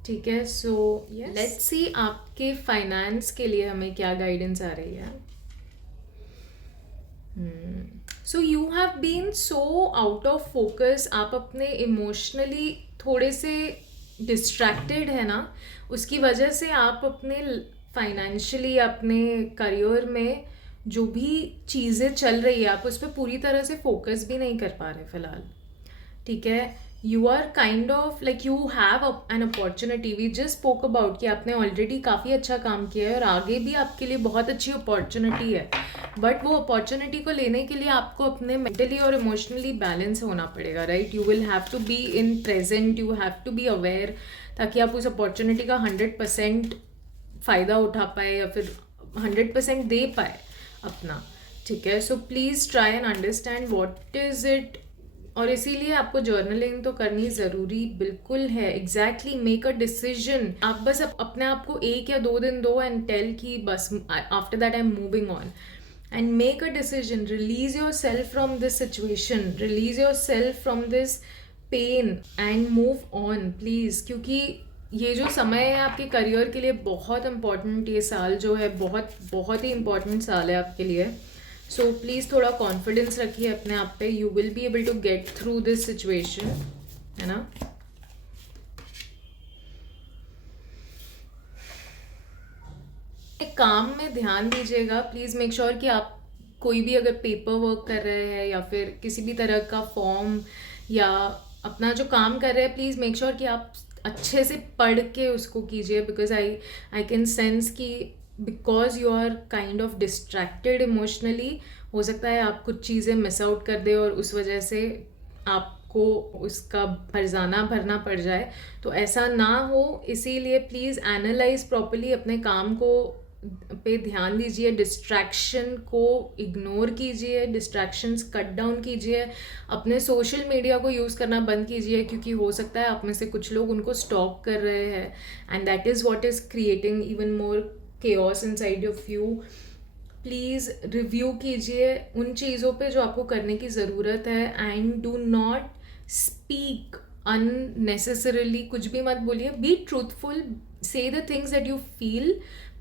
ठीक है? सो लेट्स सी आपके फाइनेंस के लिए हमें क्या गाइडेंस आ रही है। So you have been so out of focus, आप अपने इमोशनली थोड़े से डिस्ट्रैक्टेड है ना, उसकी वजह से आप अपने फाइनेंशियली, अपने करियर में जो भी चीज़ें चल रही है आप उस पर पूरी तरह से फोकस भी नहीं कर पा रहे फिलहाल, ठीक है? You are kind of like you have an opportunity, we just spoke about कि आपने ऑलरेडी काफ़ी अच्छा काम किया है और आगे भी आपके लिए बहुत अच्छी अपॉर्चुनिटी है, बट वो अपॉर्चुनिटी को लेने के लिए आपको अपने मेंटली और इमोशनली बैलेंस होना पड़ेगा, right? You will have to be in present, you have to be aware, ताकि आप उस अपॉर्चुनिटी का 100% फ़ायदा उठा पाए या फिर 100% दे पाए अपना, ठीक है? So please try and understand what is it. और इसीलिए आपको जर्नलिंग तो करनी ज़रूरी बिल्कुल है। Exactly, make a decision. आप बस अपने आप को 1 या 2 दिन दो एंड टेल कि बस after that I am moving on, and make a decision, release yourself from this situation, release yourself from this pain and move on please. क्योंकि ये जो समय है आपके करियर के लिए बहुत इंपॉर्टेंट, ये साल जो है बहुत बहुत ही इंपॉर्टेंट साल है आपके लिए। सो प्लीज़ थोड़ा कॉन्फिडेंस रखिए अपने आप पे, you will be able to get through this situation, है ना? एक काम में ध्यान दीजिएगा, प्लीज़ मेक श्योर कि आप कोई भी अगर पेपर वर्क कर रहे हैं या फिर किसी भी तरह का फॉर्म या अपना जो काम कर रहे हैं, प्लीज़ मेक श्योर कि आप अच्छे से पढ़ के उसको कीजिए, बिकॉज आई कैन सेंस कि because you are kind of distracted emotionally, हो सकता है आप कुछ चीज़ें मिस आउट कर दे और उस वजह से आपको उसका हर्जाना भरना पड़ जाए, तो ऐसा ना हो। इसीलिए प्लीज़ एनालाइज प्रॉपर्ली अपने काम को पे ध्यान दीजिए, डिस्ट्रैक्शन को इग्नोर कीजिए, डिस्ट्रैक्शंस कट डाउन कीजिए, अपने सोशल मीडिया को यूज़ करना बंद कीजिए, क्योंकि हो सकता है आप में से कुछ लोग उनको स्टॉप कर रहे हैं, and that is what is creating even more chaos inside of you. Please review कीजिए उन चीज़ों पे जो आपको करने की ज़रूरत है, and do not speak unnecessarily, कुछ भी मत बोलिए। Be truthful, say the things that you feel,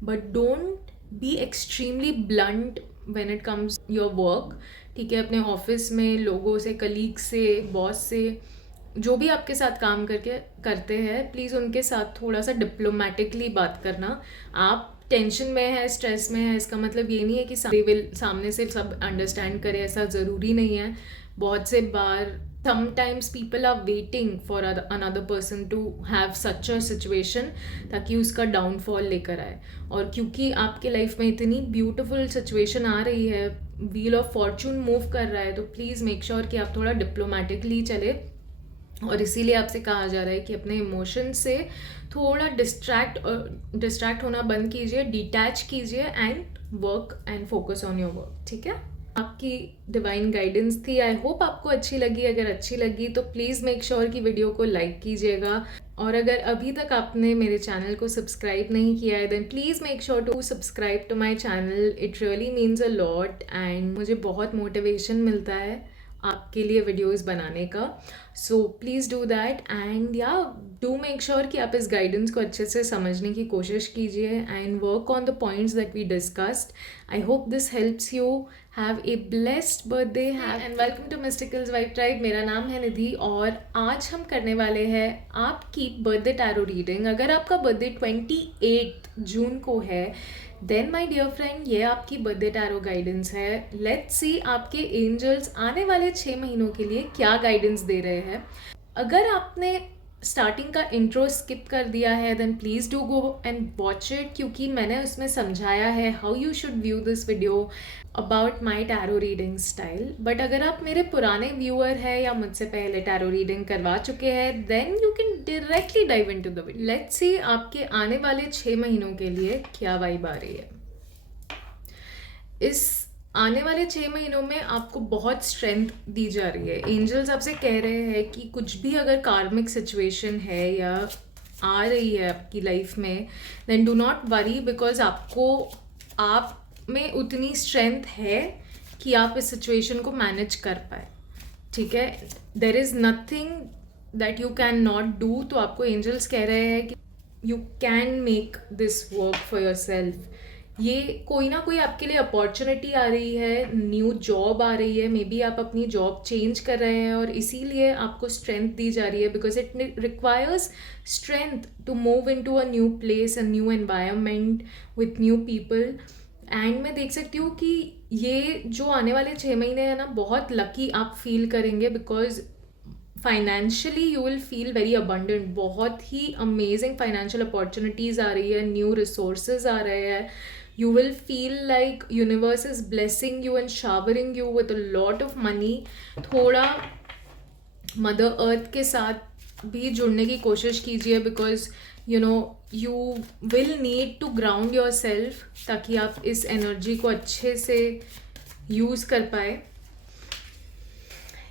but don't be extremely blunt when it comes your work। ठीक है, अपने ऑफिस में लोगों से, कलीग से, बॉस से, जो भी आपके साथ काम करके करते हैं, प्लीज़ उनके साथ थोड़ा सा डिप्लोमेटिकली बात करना। आप टेंशन में है, स्ट्रेस में है, इसका मतलब ये नहीं है कि सामने से सब अंडरस्टैंड करे, ऐसा ज़रूरी नहीं है। बहुत से बार sometimes people are waiting for another person to have such a situation ताकि उसका डाउनफॉल लेकर आए। और क्योंकि आपके लाइफ में इतनी ब्यूटीफुल सिचुएशन आ रही है, व्हील ऑफ फॉर्चून मूव कर रहा है, तो प्लीज़ मेक श्योर कि आप थोड़ा डिप्लोमेटिकली चले। और इसीलिए आपसे कहा जा रहा है कि अपने इमोशन से थोड़ा डिस्ट्रैक्ट होना बंद कीजिए, डिटैच कीजिए, and work and focus on your work. ठीक है, आपकी डिवाइन गाइडेंस थी। आई होप आपको अच्छी लगी। अगर अच्छी लगी तो प्लीज़ मेक श्योर कि वीडियो को लाइक कीजिएगा, और अगर अभी तक आपने मेरे चैनल को सब्सक्राइब नहीं किया है, then please make sure to subscribe to my channel. It really means a lot, and मुझे बहुत मोटिवेशन मिलता है आपके लिए वीडियोस बनाने का। सो प्लीज़ डू दैट, एंड या डू मेक श्योर कि आप इस गाइडेंस को अच्छे से समझने की कोशिश कीजिए, and work on the points that we discussed. I hope this helps you. Have a blessed birthday, and welcome to Mysticals vibe tribe. मेरा नाम है निधि, और आज हम करने वाले हैं आपकी बर्थडे टैरो रीडिंग। अगर आपका बर्थडे 28 जून को है, देन माय डियर फ्रेंड, ये आपकी बर्थडे टैरो गाइडेंस है। लेट्स सी आपके एंजल्स आने वाले 6 महीनों के लिए क्या गाइडेंस दे रहे हैं। अगर आपने स्टार्टिंग का इंट्रो स्किप कर दिया है, then please do go and watch it, क्योंकि मैंने उसमें समझाया है how you should view this video about my tarot reading style. But अगर आप मेरे पुराने व्यूअर हैं या मुझसे पहले टैरो रीडिंग करवा चुके हैं, then you can directly dive into the video. Let's see आपके आने वाले 6 महीनों के लिए क्या वाइब आ रही है। इस आने वाले 6 महीनों में आपको बहुत स्ट्रेंथ दी जा रही है। एंजल्स आपसे कह रहे हैं कि कुछ भी अगर कार्मिक सिचुएशन है या आ रही है आपकी लाइफ में, then do not worry, because आपको आप में उतनी स्ट्रेंथ है कि आप इस सिचुएशन को मैनेज कर पाए। ठीक है, there is nothing that you can not do. तो आपको एंजल्स कह रहे हैं कि you can make this work for your self. ये कोई ना कोई आपके लिए अपॉर्चुनिटी आ रही है, न्यू जॉब आ रही है, मे बी आप अपनी जॉब चेंज कर रहे हैं, और इसीलिए आपको स्ट्रेंथ दी जा रही है, because it requires strength to move into a new place, a new environment with new people. And मैं देख सकती हूँ कि ये जो आने वाले 6 महीने हैं ना, बहुत लकी आप फील करेंगे, because financially you will feel very abundant. बहुत ही अमेजिंग फाइनेंशियल अपॉर्चुनिटीज़ आ रही है, न्यू रिसोर्सेज आ रहे हैं। You will feel like universe is blessing you and showering you with a lot of money। थोड़ा मदर अर्थ के साथ भी जुड़ने की कोशिश कीजिए, because you know you will need to ground yourself, ताकि आप इस एनर्जी को अच्छे से यूज़ कर पाए।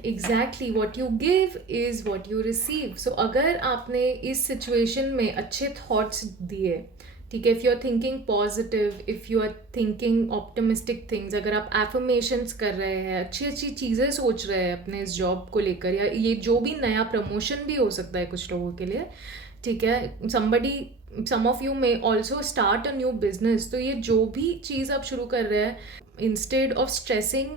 Exactly what you give is what you receive. So अगर आपने इस सिचुएशन में अच्छे थॉट्स दिए, ठीक है, if you are thinking positive, if you are thinking optimistic things, अगर आप एफर्मेशंस कर रहे हैं, अच्छी अच्छी चीज़ें सोच रहे हैं अपने इस जॉब को लेकर, या ये जो भी नया प्रमोशन भी हो सकता है कुछ लोगों के लिए, ठीक है, some of you may also start a new business. तो ये जो भी चीज़ आप शुरू कर रहे हैं, इंस्टेड ऑफ स्ट्रेसिंग,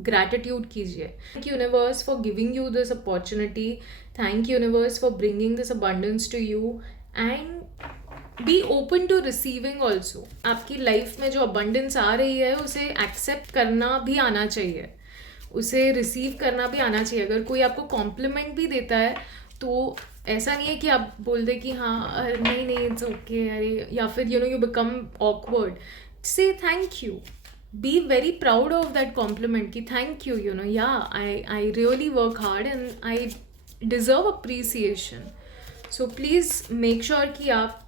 ग्रैटिट्यूड कीजिए। Thank universe for giving you this opportunity, thank universe for bringing this abundance to you, and be open to receiving also. आपकी लाइफ में जो अबंडेंस आ रही है, उसे एक्सेप्ट करना भी आना चाहिए, उसे रिसीव करना भी आना चाहिए। अगर कोई आपको कॉम्प्लीमेंट भी देता है, तो ऐसा नहीं है कि आप बोल दे कि हाँ नहीं नहीं इट्स ओके, अरे, या फिर यू बिकम ऑकवर्ड। से thank you, be very proud of that compliment ki thank you, you know, yeah, I really work hard and I deserve appreciation. So please make sure कि आप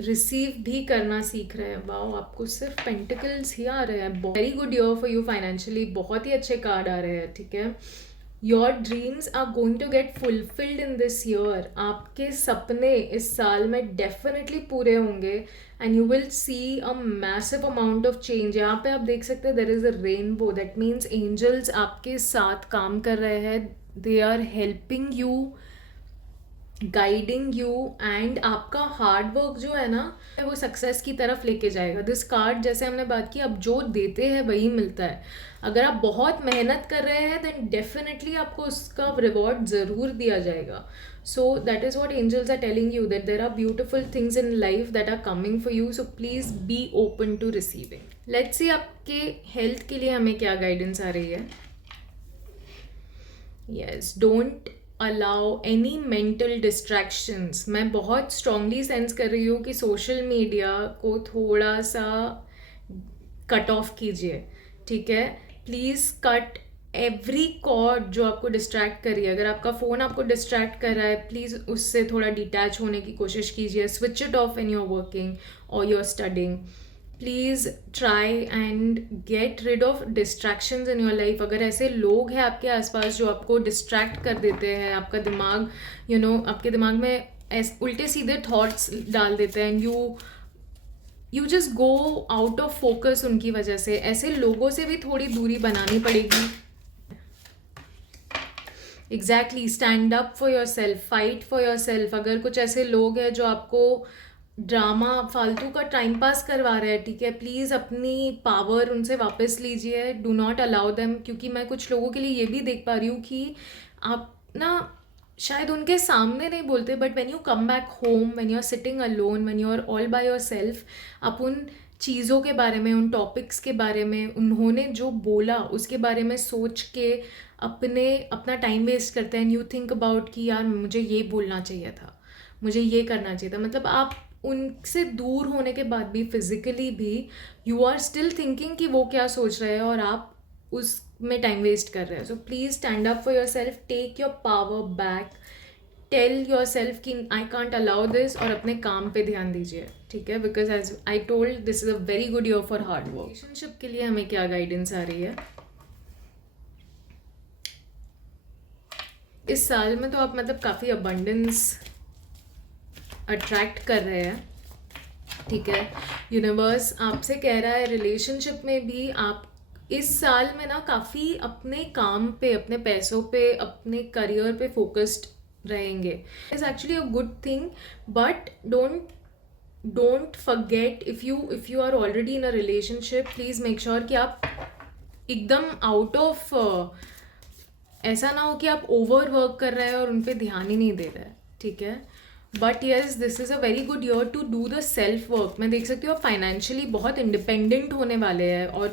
रिसीव भी करना सीख रहे हैं. वाओ, आपको सिर्फ पेंटिकल्स ही आ रहे हैं. Very good year for you financially. बहुत ही अच्छे कार्ड आ रहे हैं. ठीक है, your dreams are going to get fulfilled in this year. आपके सपने इस साल में डेफिनेटली पूरे होंगे and you will see a massive amount of change. यहाँ पे आप देख सकते हैं there is a rainbow. That means angels आपके साथ काम कर रहे हैं. They are helping you, guiding you, and आपका हार्ड वर्क जो है ना वो सक्सेस की तरफ लेके जाएगा. दिस कार्ड, जैसे हमने बात की, अब जो देते हैं वही मिलता है. अगर आप बहुत मेहनत कर रहे हैं देन डेफिनेटली आपको उसका रिवॉर्ड ज़रूर दिया जाएगा. So that is what angels are telling you, that there are beautiful things in life that are coming for you. So please be open to receiving. Let's see आपके हेल्थ के लिए हमें क्या गाइडेंस आ रही है. Yes, don't allow any mental distractions. मैं बहुत स्ट्रांगली सेंस कर रही हूँ कि सोशल मीडिया को थोड़ा सा कट ऑफ कीजिए. ठीक है, प्लीज़ कट एवरी कॉर्ड जो आपको डिस्ट्रैक्ट कर रही है. अगर आपका फ़ोन आपको डिस्ट्रैक्ट कर रहा है, प्लीज़ उससे थोड़ा डिटैच होने की कोशिश कीजिए. Switch it off when you are working और you are studying. Please try and get rid of distractions in your life. अगर ऐसे लोग हैं आपके आसपास जो आपको डिस्ट्रैक्ट कर देते हैं, आपका दिमाग आपके दिमाग में उल्टे सीधे थॉट्स डाल देते हैं, you just go out of focus उनकी वजह से, ऐसे लोगों से भी थोड़ी दूरी बनानी पड़ेगी. Exactly, stand up for your self, fight for your self. अगर कुछ ऐसे लोग हैं जो आपको ड्रामा, फालतू का टाइम पास करवा रहे हैं, ठीक है, प्लीज़ अपनी पावर उनसे वापस लीजिए. Do not allow them. क्योंकि मैं कुछ लोगों के लिए ये भी देख पा रही हूँ कि आप ना शायद उनके सामने नहीं बोलते, but when you come back home, when you are sitting alone, when you are all by yourself, आप उन चीज़ों के बारे में, उन टॉपिक्स के बारे में, उन्होंने जो बोला उसके बारे में सोच के अपना टाइम वेस्ट करते हैं. यू थिंक अबाउट कि यार मुझे ये बोलना चाहिए था, मुझे ये करना चाहिए था. मतलब आप उनसे दूर होने के बाद भी फिजिकली भी यू आर स्टिल थिंकिंग कि वो क्या सोच रहे हैं और आप उसमें टाइम वेस्ट कर रहे हैं. So please stand up for yourself, take your power back, tell yourself कि आई कांट अलाउ दिस, और अपने काम पे ध्यान दीजिए. ठीक है, because as I told this is a very good year for hard work. Relationship के लिए हमें क्या गाइडेंस आ रही है इस साल में. तो आप मतलब काफ़ी अबंडेंस अट्रैक्ट कर रहे हैं. ठीक है, यूनिवर्स आपसे कह रहा है रिलेशनशिप में भी आप इस साल में ना काफ़ी अपने काम पे, अपने पैसों पे, अपने करियर पे फोकस्ड रहेंगे. Is actually a good thing, but don't forget if you are already in a relationship, please make sure कि आप एकदम आउट ऑफ ऐसा ना हो कि आप ओवर वर्क कर रहे हैं और उन पर ध्यान ही नहीं दे रहे हैं. ठीक है, but yes, this is a very good year to do the self work. मैं देख सकती हूँ आप फाइनेंशियली बहुत इंडिपेंडेंट होने वाले हैं, और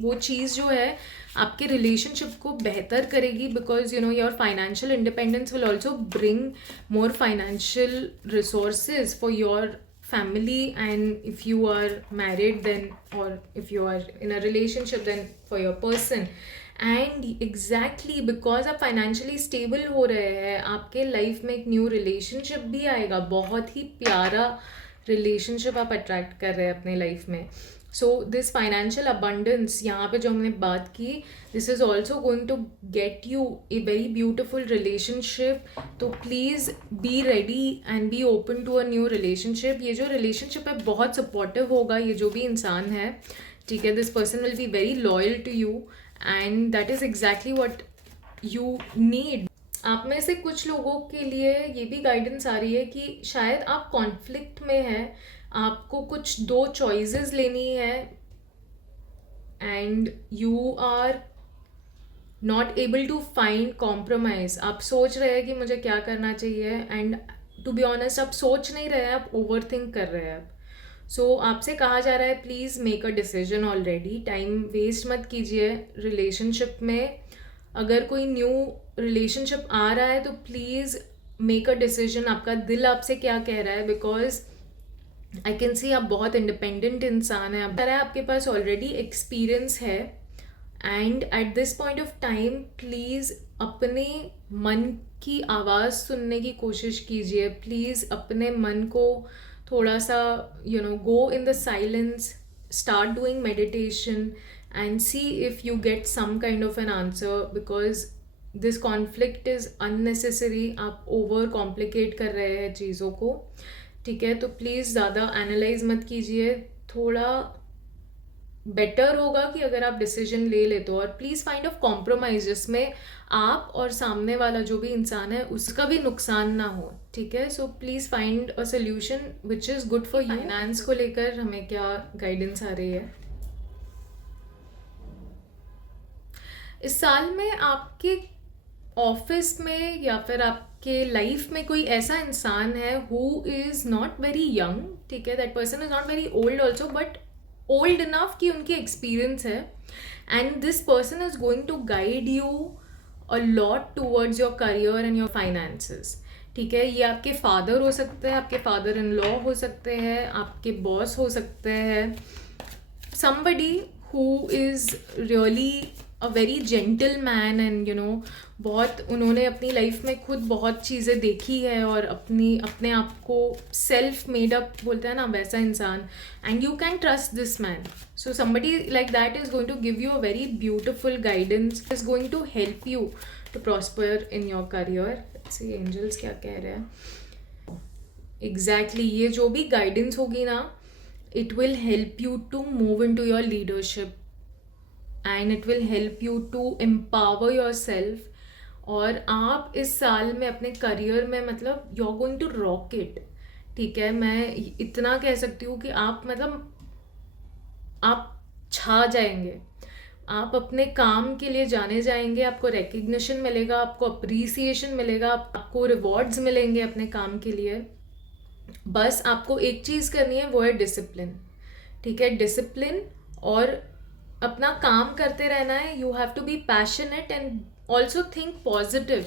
वो चीज़ जो है आपके रिलेशनशिप को बेहतर करेगी. Because your financial independence will also bring more financial resources for your family, and if you are married then, or if you are in a relationship, then for your person. And exactly because आप फाइनेंशियली स्टेबल हो रहे हैं, आपके लाइफ में एक न्यू रिलेशनशिप भी आएगा. बहुत ही प्यारा रिलेशनशिप आप अट्रैक्ट कर रहे हैं अपने लाइफ में. सो दिस फाइनेंशियल अबंडेंस यहाँ पे जो हमने बात की, this is also going to get you a very beautiful relationship. तो please be ready and be open to a new relationship. ये जो रिलेशनशिप है बहुत सपोर्टिव होगा. ये जो भी इंसान है, ठीक है, this person will be very loyal to you, and that is exactly what you need. आप में से कुछ लोगों के लिए ये भी गाइडेंस आ रही है कि शायद आप कॉन्फ्लिक्ट में हैं, आपको कुछ दो चॉइसेस लेनी है, and you are not able to find compromise. आप सोच रहे हैं कि मुझे क्या करना चाहिए, एंड टू बी ऑनेस्ट आप सोच नहीं रहे हैं, आप ओवर थिंक कर रहे हैं. सो आपसे कहा जा रहा है please make a decision already. Time waste मत कीजिए रिलेशनशिप में. अगर कोई न्यू रिलेशनशिप आ रहा है तो प्लीज़ मेक अ डिसीजन. आपका दिल आपसे क्या कह रहा है, बिकॉज आई कैन सी आप बहुत इंडिपेंडेंट इंसान हैं, अब तरह आपके पास ऑलरेडी एक्सपीरियंस है। And at this point of time please अपने मन की आवाज़ सुनने की कोशिश कीजिए। प्लीज़ अपने मन को थोड़ा सा go in the silence, start doing meditation and see if you get some kind of an answer, because this conflict is unnecessary. आप ओवर कॉम्प्लिकेट कर रहे हैं चीज़ों को, ठीक है? तो प्लीज़ ज़्यादा एनालाइज मत कीजिए, थोड़ा बेटर होगा कि अगर आप डिसीजन ले ले तो। और प्लीज़ फाइंड ऑफ कॉम्प्रोमाइज जिसमें आप और सामने वाला जो भी इंसान है उसका भी नुकसान ना हो, ठीक है? So please find a solution which is good for you. Finance को लेकर हमें क्या गाइडेंस आ रही है इस साल में? आपके ऑफिस में या फिर आपके लाइफ में कोई ऐसा इंसान है who is not very young, ठीक है? That person is not very old also, but old enough कि उनकी एक्सपीरियंस है। And this person is going to guide you a lot towards your career and your finances, ठीक है? ये आपके फादर हो सकते हैं, आपके फादर इन लॉ हो सकते हैं, आपके बॉस हो सकते हैं, somebody who is really a very gentle man and बहुत उन्होंने अपनी लाइफ में खुद बहुत चीज़ें देखी है और अपने आप को सेल्फ मेड अप बोलते हैं ना, वैसा इंसान। And you can trust this man. So somebody like that is going to give you a very beautiful guidance, is going to help you to prosper in your career. Let's see angels क्या कह रहे हैं exactly। ये जो भी guidance होगी ना, it will help you to move into your leadership and it will help you to empower yourself। और आप इस साल में अपने करियर में मतलब you are going to rock it, ठीक है? मैं इतना कह सकती हूँ कि आप मतलब आप छा जाएंगे, आप अपने काम के लिए जाने जाएंगे, आपको रिकग्निशन मिलेगा, आपको अप्रिसिएशन मिलेगा, आपको रिवॉर्ड्स मिलेंगे अपने काम के लिए। बस आपको एक चीज़ करनी है, वो है डिसिप्लिन, ठीक है? डिसिप्लिन और अपना काम करते रहना है। You have to be passionate and also think positive,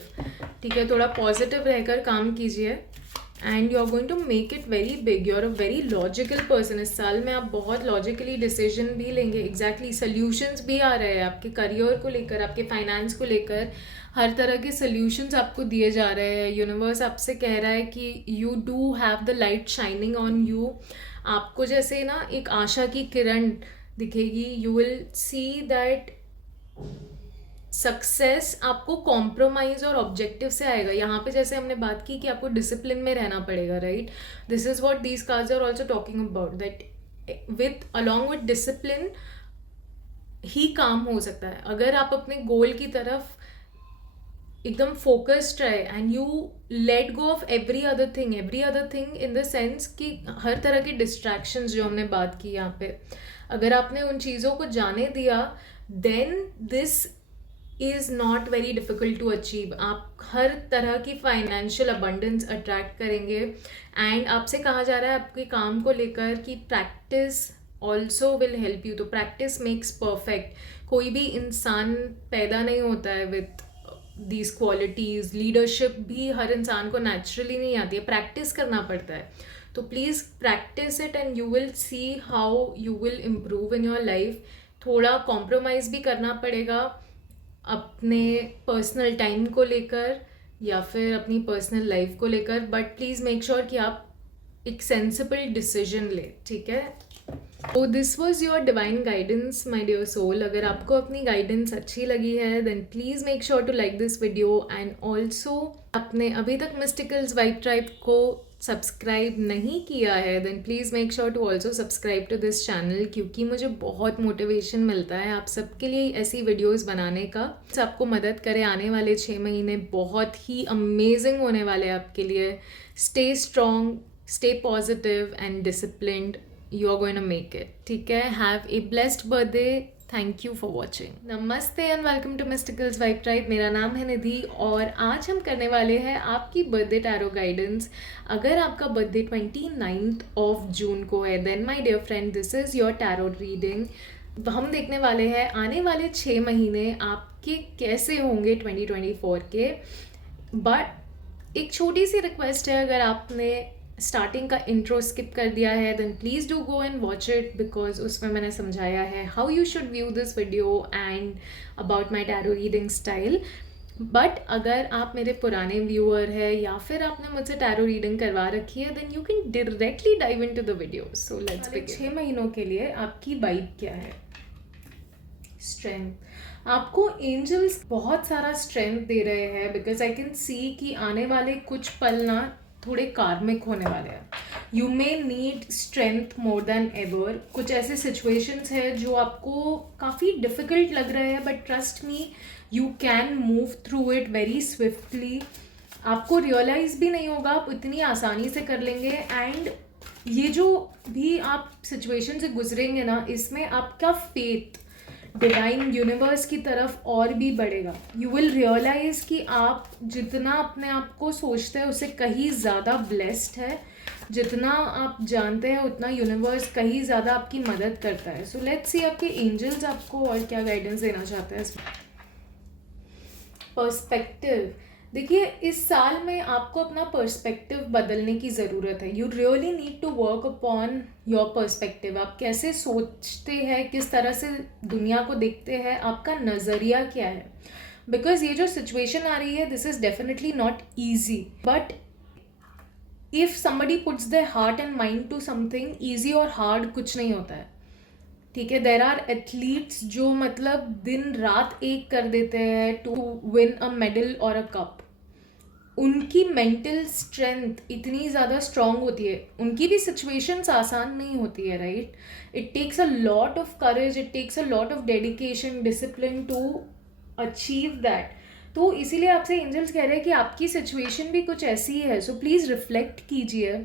ठीक है? थोड़ा पॉजिटिव रहकर काम कीजिए and you are going to make it very big. You are a very logical person. इस साल में आप बहुत लॉजिकली डिसीजन भी लेंगे। एग्जैक्टली सॉल्यूशंस भी आ रहे हैं आपके करियर को लेकर, आपके फाइनेंस को लेकर, हर तरह के सॉल्यूशंस आपको दिए जा रहे हैं। यूनिवर्स आपसे कह रहा है कि you do have the light shining on you. आपको जैसे ना एक आशा की किरण दिखेगी। You will see that success आपको कॉम्प्रोमाइज और ऑब्जेक्टिव से आएगा। यहाँ पे जैसे हमने बात की कि आपको डिसिप्लिन में रहना पड़ेगा, right? This is what these cards are also talking about, that with along with discipline ही काम हो सकता है। अगर आप अपने गोल की तरफ एकदम फोकस्ड रहे and you let go of every other thing in the sense कि हर तरह की डिस्ट्रैक्शंस जो हमने बात की यहाँ पे, अगर आपने उन चीज़ों को जाने दिया, then this is not very difficult to achieve. आप हर तरह की फाइनेंशियल अबंडेंस अट्रैक्ट करेंगे। एंड आपसे कहा जा रहा है आपके काम को लेकर कि practice also will help you. तो प्रैक्टिस मेक्स परफेक्ट। कोई भी इंसान पैदा नहीं होता है विथ दीज क्वालिटीज़। लीडरशिप भी हर इंसान को नेचुरली नहीं आती है, प्रैक्टिस करना पड़ता है। तो please practice it and you will see how you will improve in your life. थोड़ा कॉम्प्रोमाइज़ भी करना पड़ेगा अपने पर्सनल टाइम को लेकर या फिर अपनी पर्सनल लाइफ को लेकर, बट प्लीज़ मेक श्योर कि आप एक सेंसिबल डिसीजन ले, ठीक है? तो this was your divine guidance my dear soul. अगर आपको अपनी गाइडेंस अच्छी लगी है then please make sure to like this video and also अपने अभी तक मिस्टिकल्स वाइब ट्राइब को सब्सक्राइब नहीं किया है then please make sure to also subscribe to this channel, क्योंकि मुझे बहुत मोटिवेशन मिलता है आप सबके लिए ऐसी वीडियोस बनाने का। आपको मदद करे। आने वाले 6 महीने बहुत ही अमेजिंग होने वाले हैं आपके लिए। Stay strong, stay positive and disciplined. You are going to make it, ठीक है? Have a blessed birthday. Thank you for watching. नमस्ते and welcome to Mysticals vibe tribe. मेरा नाम है निधि और आज हम करने वाले हैं आपकी बर्थडे टैरो गाइडेंस। अगर आपका बर्थडे 29th ऑफ जून को है then my dear friend this is your tarot reading. हम देखने वाले हैं आने वाले 6 महीने आपके कैसे होंगे 2024 के। बट एक छोटी सी रिक्वेस्ट है, अगर आपने स्टार्टिंग का इंट्रो स्किप कर दिया है, then please do go and watch it, because उसमें मैंने समझाया है how you should view this video and about my tarot reading style. But अगर आप मेरे पुराने व्यूअर है या फिर आपने मुझसे टैरो रीडिंग करवा रखी है, then you can directly dive into the video. So let's begin. 6 महीनों के लिए आपकी वाइब क्या है? स्ट्रेंथ. आपको एंजल्स बहुत सारा स्ट्रेंथ दे रहे हैं, बिकॉज आई कैन सी कि आने वाले कुछ पल ना थोड़े कार्मिक होने वाले हैं. You may need strength more than ever. कुछ ऐसे सिचुएशंस है जो आपको काफ़ी डिफिकल्ट लग रहे हैं, but trust me you can move through it very swiftly. आपको रियलाइज भी नहीं होगा, आप इतनी आसानी से कर लेंगे. एंड ये जो भी आप सिचुएशन से गुजरेंगे ना, इसमें आपका फेथ डिवाइन यूनिवर्स की तरफ और भी बढ़ेगा. यू विल रियलाइज कि आप जितना अपने आप को सोचते हैं उससे कहीं ज़्यादा ब्लेस्ड है. जितना आप जानते हैं उतना यूनिवर्स कहीं ज़्यादा आपकी मदद करता है. सो लेट्स सी आपके एंजल्स आपको और क्या गाइडेंस देना चाहते हैं इसमें. पर्सपेक्टिव. देखिए, इस साल में आपको अपना पर्सपेक्टिव बदलने की ज़रूरत है. You really need to work upon your perspective. आप कैसे सोचते हैं, किस तरह से दुनिया को देखते हैं, आपका नज़रिया क्या है. बिकॉज ये जो सिचुएशन आ रही है, this is definitely not easy. But if somebody puts their heart and mind to something, easy और हार्ड कुछ नहीं होता है. ठीक है, देर आर एथलीट्स जो मतलब दिन रात एक कर देते हैं टू विन अ मेडल और अ कप. उनकी मेंटल स्ट्रेंथ इतनी ज़्यादा स्ट्रांग होती है. उनकी भी सिचुएशंस आसान नहीं होती है, right. It takes a lot of courage, it takes a lot of dedication, discipline to achieve that. तो इसीलिए आपसे एंजल्स कह रहे हैं कि आपकी सिचुएशन भी कुछ ऐसी ही है. सो प्लीज़ रिफ्लेक्ट कीजिए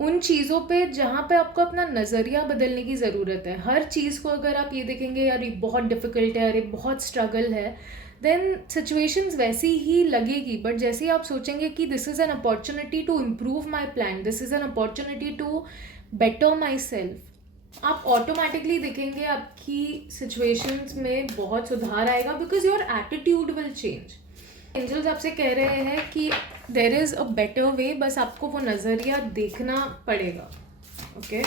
उन चीज़ों पे जहाँ पे आपको अपना नज़रिया बदलने की ज़रूरत है. हर चीज़ को अगर आप ये देखेंगे यार ये बहुत डिफ़िकल्ट है, यार ये बहुत स्ट्रगल है, देन सिचुएशंस वैसी ही लगेगी. बट जैसे ही आप सोचेंगे कि this is an opportunity to improve my plan, this is an opportunity to better myself, आप ऑटोमेटिकली देखेंगे आपकी सिचुएशंस में बहुत सुधार आएगा. Because your attitude will change. Angels आपसे कह रहे हैं कि देर इज़ अ बेटर वे, बस आपको वो नज़रिया देखना पड़ेगा. ओके,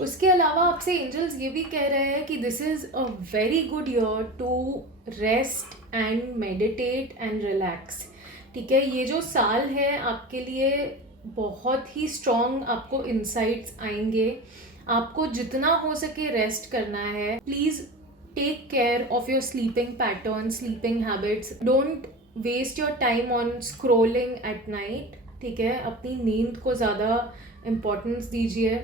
उसके अलावा आपसे एंजल्स ये भी कह रहे हैं कि this is a very good year to rest and meditate and relax. ठीक है, ये जो साल है आपके लिए बहुत ही स्ट्रॉन्ग, आपको इंसाइट्स आएंगे. आपको जितना हो सके रेस्ट करना है. Please take care of your sleeping pattern, sleeping habits. Don't waste your time on scrolling at night. ठीक है, अपनी नींद को ज़्यादा इम्पोर्टेंस दीजिए,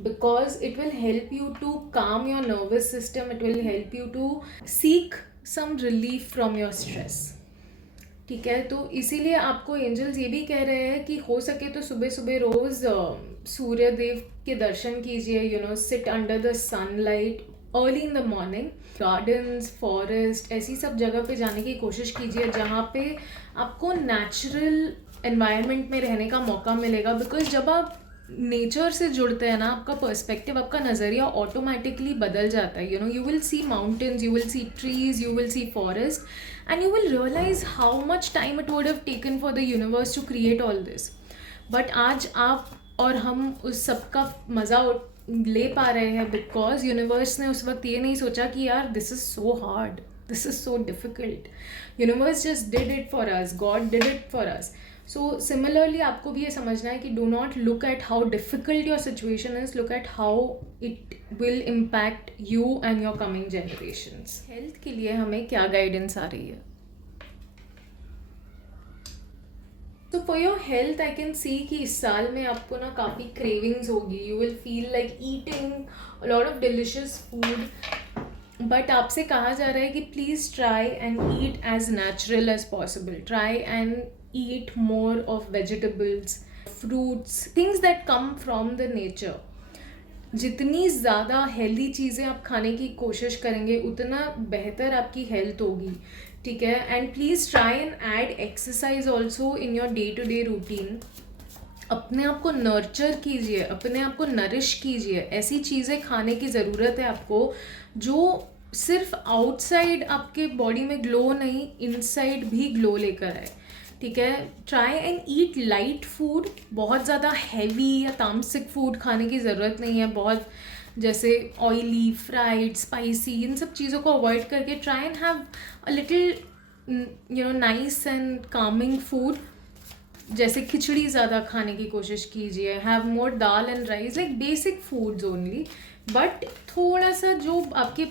because it will help you to calm your nervous system. It will help you to seek some relief from your stress. ठीक है, तो इसीलिए आपको एंजल्स ये भी कह रहे हैं कि हो सके तो सुबह सुबह रोज़ सूर्य देव के दर्शन कीजिए. You know, sit under the sunlight early in the morning. Gardens, forest, ऐसी सब जगह पे जाने की कोशिश कीजिए जहाँ पे आपको नेचुरल एनवायरनमेंट में रहने का मौका मिलेगा. बिकॉज जब आप नेचर से जुड़ते हैं ना, आपका पर्सपेक्टिव, आपका नज़रिया ऑटोमेटिकली बदल जाता है. You know, you will C mountains, you will see trees, you will see forest, and you will realize how much time it would have taken for the universe to create all this. But आज आप और हम उस सब का मज़ा ले पा रहे हैं बिकॉज यूनिवर्स ने उस वक्त ये नहीं सोचा कि यार this is so hard, this is so difficult. Universe just did it for us, God did it for us. So similarly आपको भी ये समझना है कि do not look at how difficult your situation is, look at how it will impact you and your coming generations. Health के लिए हमें क्या गाइडेंस आ रही है? तो for your health I can सी कि इस साल में आपको ना काफ़ी क्रेविंग्स होगी. You will feel like eating lot of delicious food. But आपसे कहा जा रहा है कि please try and eat as natural as possible. Try and eat more of vegetables, fruits, things that come from the nature. जितनी ज़्यादा हेल्दी चीज़ें आप खाने की कोशिश करेंगे उतना बेहतर आपकी हेल्थ होगी. ठीक है, and please try and add exercise also in your day to day routine. अपने आप को नर्चर कीजिए, अपने आप को नरिश कीजिए. ऐसी चीज़ें खाने की ज़रूरत है आपको जो सिर्फ आउटसाइड आपके बॉडी में ग्लो नहीं, इनसाइड भी ग्लो लेकर आए, ठीक है। Try and eat light food, बहुत ज़्यादा हैवी या तामसिक फूड खाने की ज़रूरत नहीं है, बहुत जैसे ऑयली, फ्राइड, स्पाइसी, इन सब चीज़ों को अवॉइड करके try and have a little nice and Kameng food, जैसे खिचड़ी ज़्यादा खाने की कोशिश कीजिए, have more dal and rice, like basic foods only, but थोड़ा सा जो आपके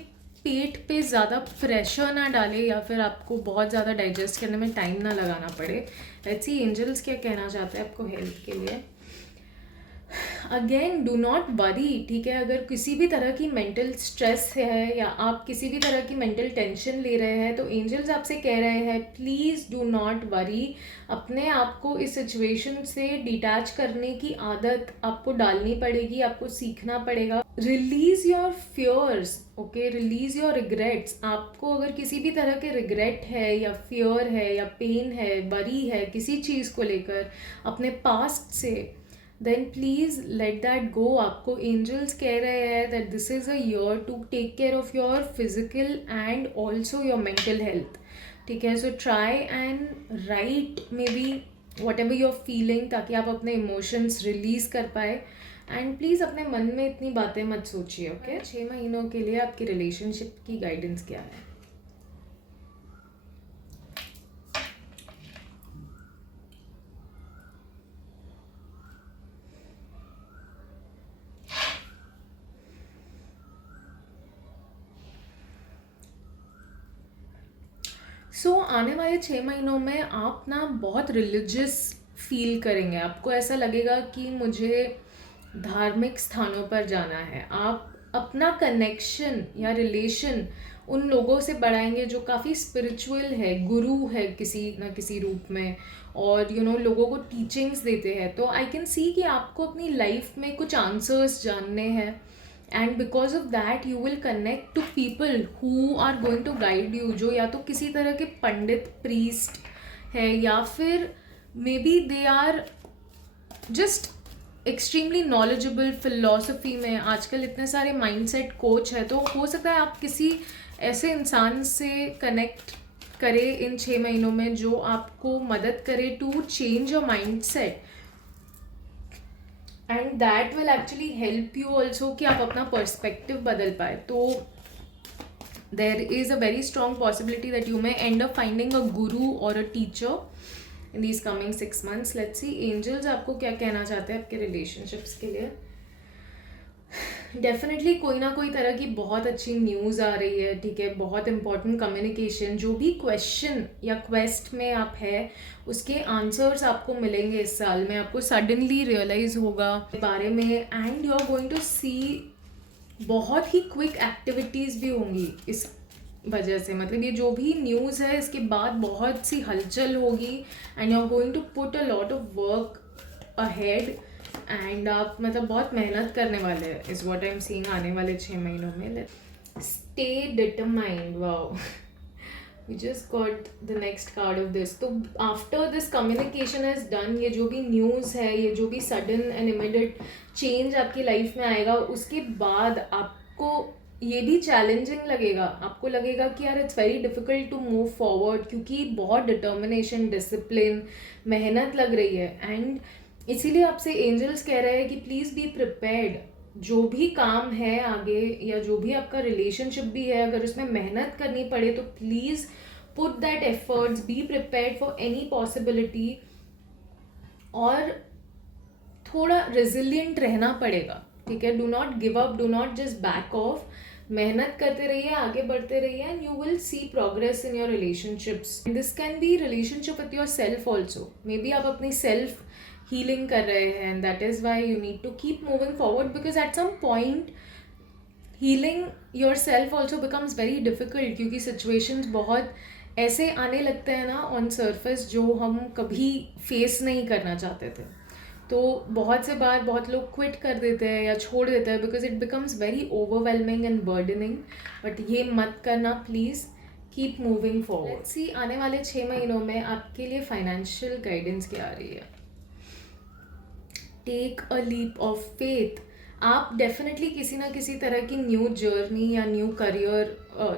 पेट पे ज़्यादा प्रेशर ना डाले या फिर आपको बहुत ज़्यादा डाइजेस्ट करने में टाइम ना लगाना पड़े। लेट्स सी एंजल्स क्या कहना चाहते हैं आपको हेल्थ के लिए। अगेन डू नॉट वरी, ठीक है। अगर किसी भी तरह की मेंटल स्ट्रेस है या आप किसी भी तरह की मेंटल टेंशन ले रहे हैं तो एंजल्स आपसे कह रहे हैं प्लीज़ डू नॉट वरी। अपने आप को इस सिचुएशन से डिटैच करने की आदत आपको डालनी पड़ेगी, आपको सीखना पड़ेगा। Release your fears, okay, release your regrets. आपको अगर किसी भी तरह के रिग्रेट है या फियर है या पेन है, वरी है किसी चीज़ को लेकर अपने पास्ट से, then please let that go. आपको एंजल्स कह रहे हैं that this is a year to take care of your physical and also your mental health, ठीक है। So try and write maybe whatever you're feeling, ताकि आप अपने इमोशंस रिलीज कर पाए। एंड प्लीज़ अपने मन में इतनी बातें मत सोचिए, ओके। 6 महीनों के लिए आपकी रिलेशनशिप की गाइडेंस क्या है? आने वाले 6 महीनों में आप ना बहुत रिलीजियस फील करेंगे। आपको ऐसा लगेगा कि मुझे धार्मिक स्थानों पर जाना है। आप अपना कनेक्शन या रिलेशन उन लोगों से बढ़ाएंगे जो काफ़ी स्पिरिचुअल है, गुरु है किसी ना किसी रूप में, और लोगों को टीचिंग्स देते हैं। तो आई कैन सी कि आपको अपनी लाइफ में कुछ आंसर्स जानने हैं, and because of that you will connect to people who are going to guide you, जो या तो किसी तरह के पंडित, प्रीस्ट है, या फिर maybe they are just extremely knowledgeable philosophy में। आजकल इतने सारे माइंडसेट कोच है, तो हो सकता है आप किसी ऐसे इंसान से कनेक्ट करें इन 6 महीनों में जो आपको मदद करे to change your mindset, and that will actually help you also कि आप अपना पर्सपेक्टिव बदल पाए। तो there is a very strong possibility that you may end up finding a guru और a teacher in these coming 6 months। Let's see angels आपको क्या कहना चाहते हैं आपके रिलेशनशिप्स के लिए। डेफिनेटली कोई ना कोई तरह की बहुत अच्छी न्यूज़ आ रही है, ठीक है। बहुत इंपॉर्टेंट कम्युनिकेशन, जो भी क्वेश्चन या क्वेस्ट में आप है उसके आंसर्स आपको मिलेंगे इस साल में। आपको सडनली रियलाइज होगा बारे में, and you are going to see बहुत ही क्विक एक्टिविटीज़ भी होंगी इस वजह से। मतलब ये जो भी न्यूज़ है इसके बाद बहुत सी हलचल होगी, and you are going to put a lot of work ahead, and आप मतलब बहुत मेहनत करने वाले हैं is what I am seeing आने वाले 6 महीनों में। Stay determined, wow, we just got the next card of this. तो after this communication is done, ये जो भी न्यूज़ है, ये जो भी सडन एंड इमीडिएट चेंज आपकी लाइफ में आएगा, उसके बाद आपको ये भी चैलेंजिंग लगेगा। आपको लगेगा कि यार it's very difficult to move forward, क्योंकि बहुत डिटर्मिनेशन, डिसिप्लिन, मेहनत लग रही है। एंड इसीलिए आपसे एंजल्स कह रहे हैं कि प्लीज़ बी प्रिपेयर्ड। जो भी काम है आगे, या जो भी आपका रिलेशनशिप भी है, अगर उसमें मेहनत करनी पड़े तो please put that efforts, be prepared for any possibility, और थोड़ा रेजिलियंट रहना पड़ेगा, ठीक है। Do not give up, do not just back off. मेहनत करते रहिए, आगे बढ़ते रहिए, and you will see progress in your relationships. This can be relationship with your self also. Maybe आप अपनी सेल्फ हीलिंग कर रहे हैं, and that is why you need to keep moving forward, because at some point healing your self also becomes very difficult, क्योंकि सिचुएशंस बहुत ऐसे आने लगते हैं ना ऑन सर्फेस जो हम कभी फेस नहीं करना चाहते थे। तो बहुत से बार बहुत लोग क्विट कर देते हैं या छोड़ देते हैं, because it becomes very overwhelming and burdening. But ये मत करना प्लीज़, कीप मूविंग फॉरवर्ड। सी आने वाले 6 महीनों में आपके लिए फाइनेंशियल गाइडेंस क्या आ रही है। Take a leap of faith. आप डेफिनेटली किसी ना किसी तरह की न्यू जर्नी या न्यू करियर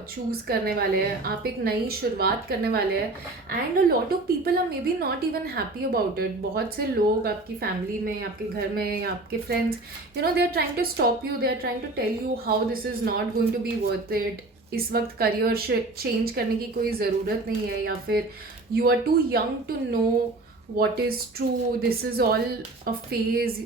चूज़ करने वाले हैं, आप एक नई शुरुआत करने वाले हैं and a lot of people are maybe not even happy about it. बहुत से लोग आपकी फैमिली में, आपके घर में या आपके friends, you know, they are trying to stop you, they are trying to tell you how this is not going to be worth it, इस वक्त करियर चेंज करने की कोई ज़रूरत नहीं है, या फिर you are too young to know what is true, this is all a phase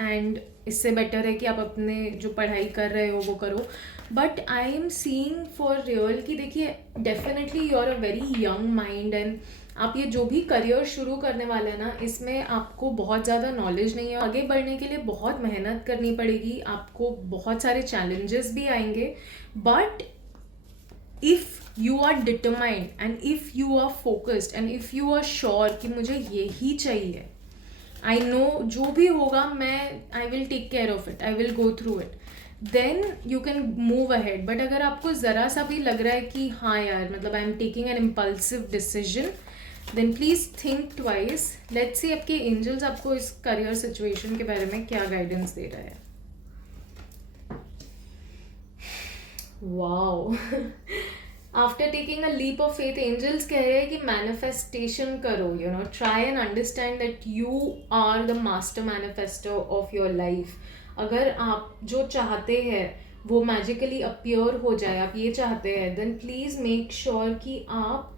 and इससे बेटर है कि आप अपने जो पढ़ाई कर रहे हो वो करो। But I am seeing for real कि देखिए, definitely you are a very young mind and आप ये जो भी करियर शुरू करने वाले हैं ना, इसमें आपको बहुत ज़्यादा नॉलेज नहीं है। आगे बढ़ने के लिए बहुत मेहनत करनी पड़ेगी, आपको बहुत सारे चैलेंजेस भी आएंगे, but if you are determined and if you are focused and if you are sure कि मुझे ये ही चाहिए, आई नो जो भी होगा मैं I will take care of it, I will go through it, then you can move ahead. But अगर आपको ज़रा सा भी लग रहा है कि हाँ यार, मतलब I am taking an impulsive decision, then please think twice. Let's see आपके एंजल्स आपको इस करियर सिचुएशन के बारे में क्या गाइडेंस दे रहा है। Wow after taking a leap of faith, angels कह रहे हैं कि मैनिफेस्टेशन करो, you know, try and understand that you are the master manifester of your life. अगर आप जो चाहते हैं वो मैजिकली अपीयर हो जाए, आप ये चाहते हैं, देन प्लीज़ मेक श्योर कि आप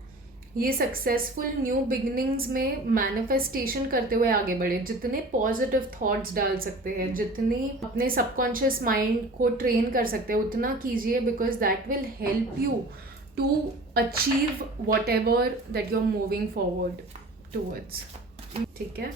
ये सक्सेसफुल न्यू बिगिनिंग्स में मैनिफेस्टेशन करते हुए आगे बढ़े। जितने पॉजिटिव थॉट्स डाल सकते हैं, जितनी अपने सबकॉन्शियस माइंड को ट्रेन कर सकते हैं, उतना कीजिए, because that will help you to achieve whatever that you're moving forward towards. ठीक है,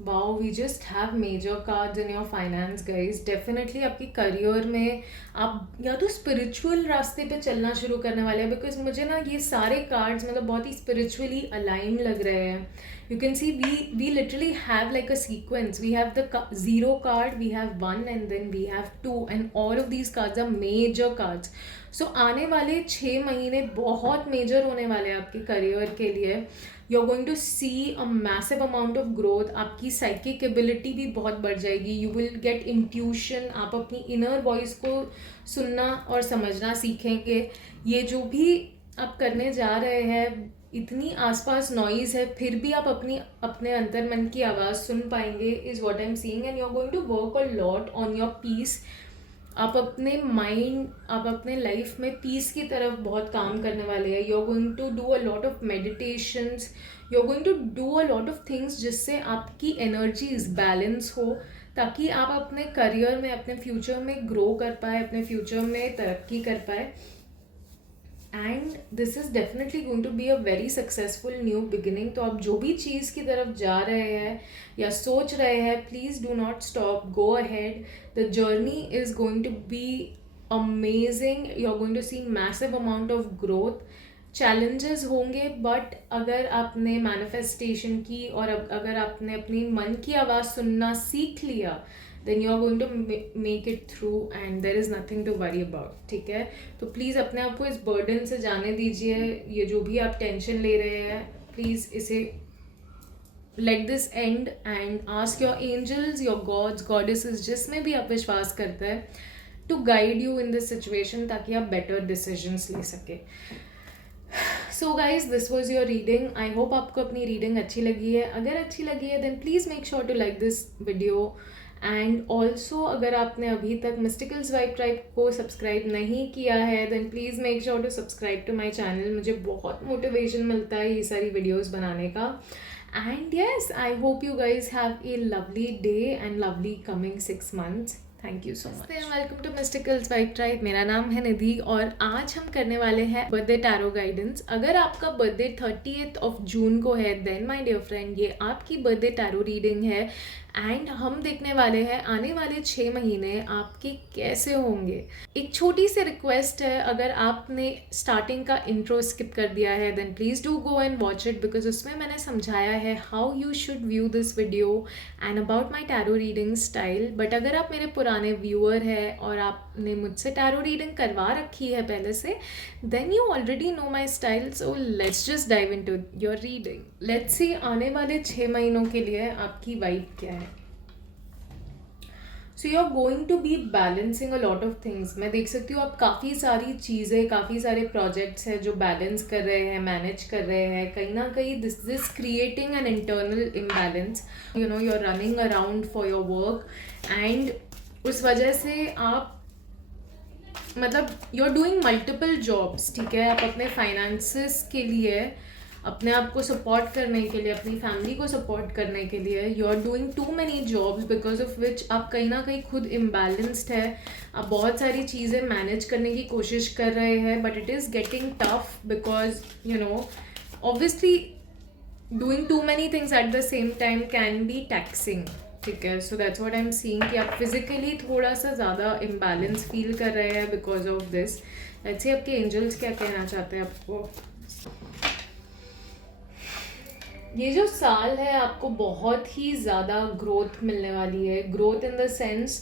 wow, we just have major cards in your finance guys. Definitely आपकी करियर में आप या तो स्पिरिचुअल रास्ते पे चलना शुरू करने वाले हैं, बिकॉज मुझे ना ये सारे कार्ड्स मतलब बहुत ही स्पिरिचुअली अलाइन लग रहे हैं। You can see we literally have like a sequence, we have the 0 card, we have 1 and then we have 2 and all of these cards are major cards. So आने वाले 6 महीने बहुत मेजर होने वाले हैं आपके करियर के लिए। You are going to see a massive amount of growth, आपकी साइकिक एबिलिटी भी बहुत बढ़ जाएगी, यू विल गेट इंट्यूशन, आप अपनी इनर वॉइस को सुनना और समझना सीखेंगे। ये जो भी आप करने जा रहे हैं, इतनी आसपास नॉइज़ है, फिर भी आप अपने अंतर मन की आवाज़ सुन पाएंगे, is what I am seeing. And you are going to work a lot on your peace. आप अपने माइंड, आप अपने लाइफ में पीस की तरफ बहुत काम करने वाले हैं। You are going to do a lot of meditations, you are going to do a lot of things जिससे आपकी एनर्जीज बैलेंस हो, ताकि आप अपने करियर में, अपने फ्यूचर में ग्रो कर पाए, अपने फ्यूचर में तरक्की कर पाए। And this is definitely going to be a very successful new beginning. तो आप जो भी चीज़ की तरफ जा रहे हैं या सोच रहे हैं, please do not stop, go ahead. The journey is going to be amazing, you are going to see massive amount of growth. Challenges होंगे, बट अगर आपने मैनिफेस्टेशन की और अगर आपने अपनी मन की आवाज़ सुनना सीख लिया, then you are going to make it through and there is nothing to worry about। ठीक है, तो प्लीज़ अपने आप को इस बर्डन से जाने दीजिए। ये जो भी आप टेंशन ले रहे हैं, प्लीज़ इसे let this end and ask your angels, your gods, goddesses, जिसमें भी आप विश्वास करते हैं, to guide you in this situation, ताकि आप बेटर डिसीजंस ले सके। So guys, this was your reading. I hope आपको अपनी रीडिंग अच्छी लगी है। अगर अच्छी लगी है, then please make sure to like this video. And also अगर आपने अभी तक मिस्टिकल्स वाइब ट्राइब को सब्सक्राइब नहीं किया है, then please make sure to subscribe to my channel. मुझे बहुत मोटिवेशन मिलता है ये सारी वीडियोज़ बनाने का। And yes, I hope you guys have a lovely day and lovely coming 6 months। Thank you so much. Welcome to Mysticals vibe tribe. मेरा नाम है निधि और आज हम करने वाले हैं बर्थडे टैरो गाइडेंस। अगर आपका बर्थडे 30th of June को है, देन माय डियर फ्रेंड, ये आपकी बर्थडे टैरो रीडिंग है। एंड हम देखने वाले हैं आने वाले 6 महीने आपके कैसे होंगे। एक छोटी सी रिक्वेस्ट है, अगर आपने स्टार्टिंग का इंट्रो स्किप कर दिया है, then please do go and watch it, because उसमें मैंने समझाया है how you should view this video and about my tarot reading style. But अगर आप मेरे पुराने पुराने व्यूअर है और आपने मुझसे टैरो रीडिंग करवा रखी है पहले से, then you already know my style, so let's just dive into your reading. Let's see आने वाले 6 महीनों के लिए आपकी वाइब क्या है। So you are going to be balancing a lot of things. मैं देख सकती हूँ आप काफ़ी सारी चीज़ें, काफ़ी सारे प्रोजेक्ट्स हैं जो बैलेंस कर रहे हैं, मैनेज कर रहे हैं। कहीं ना कहीं this creating an internal imbalance, you know, you are running around for your work and उस वजह से आप मतलब you are doing multiple jobs, ठीक है। आप अपने फाइनेंसेस के लिए, अपने आप को सपोर्ट करने के लिए, अपनी फैमिली को सपोर्ट करने के लिए you are doing too many jobs, because of which आप कहीं ना कहीं खुद इम्बैलेंस्ड है। आप बहुत सारी चीज़ें मैनेज करने की कोशिश कर रहे हैं, but it is getting tough because you know obviously doing too many things at the same time can be taxing, ठीक है। So that's what I am seeing कि आप फिजिकली थोड़ा सा ज़्यादा इम्बैलेंस फील कर रहे हैं because of this. Let's see आपके एंजल्स क्या कहना चाहते हैं आपको। ये जो साल है आपको बहुत ही ज़्यादा ग्रोथ मिलने वाली है। ग्रोथ इन द सेंस,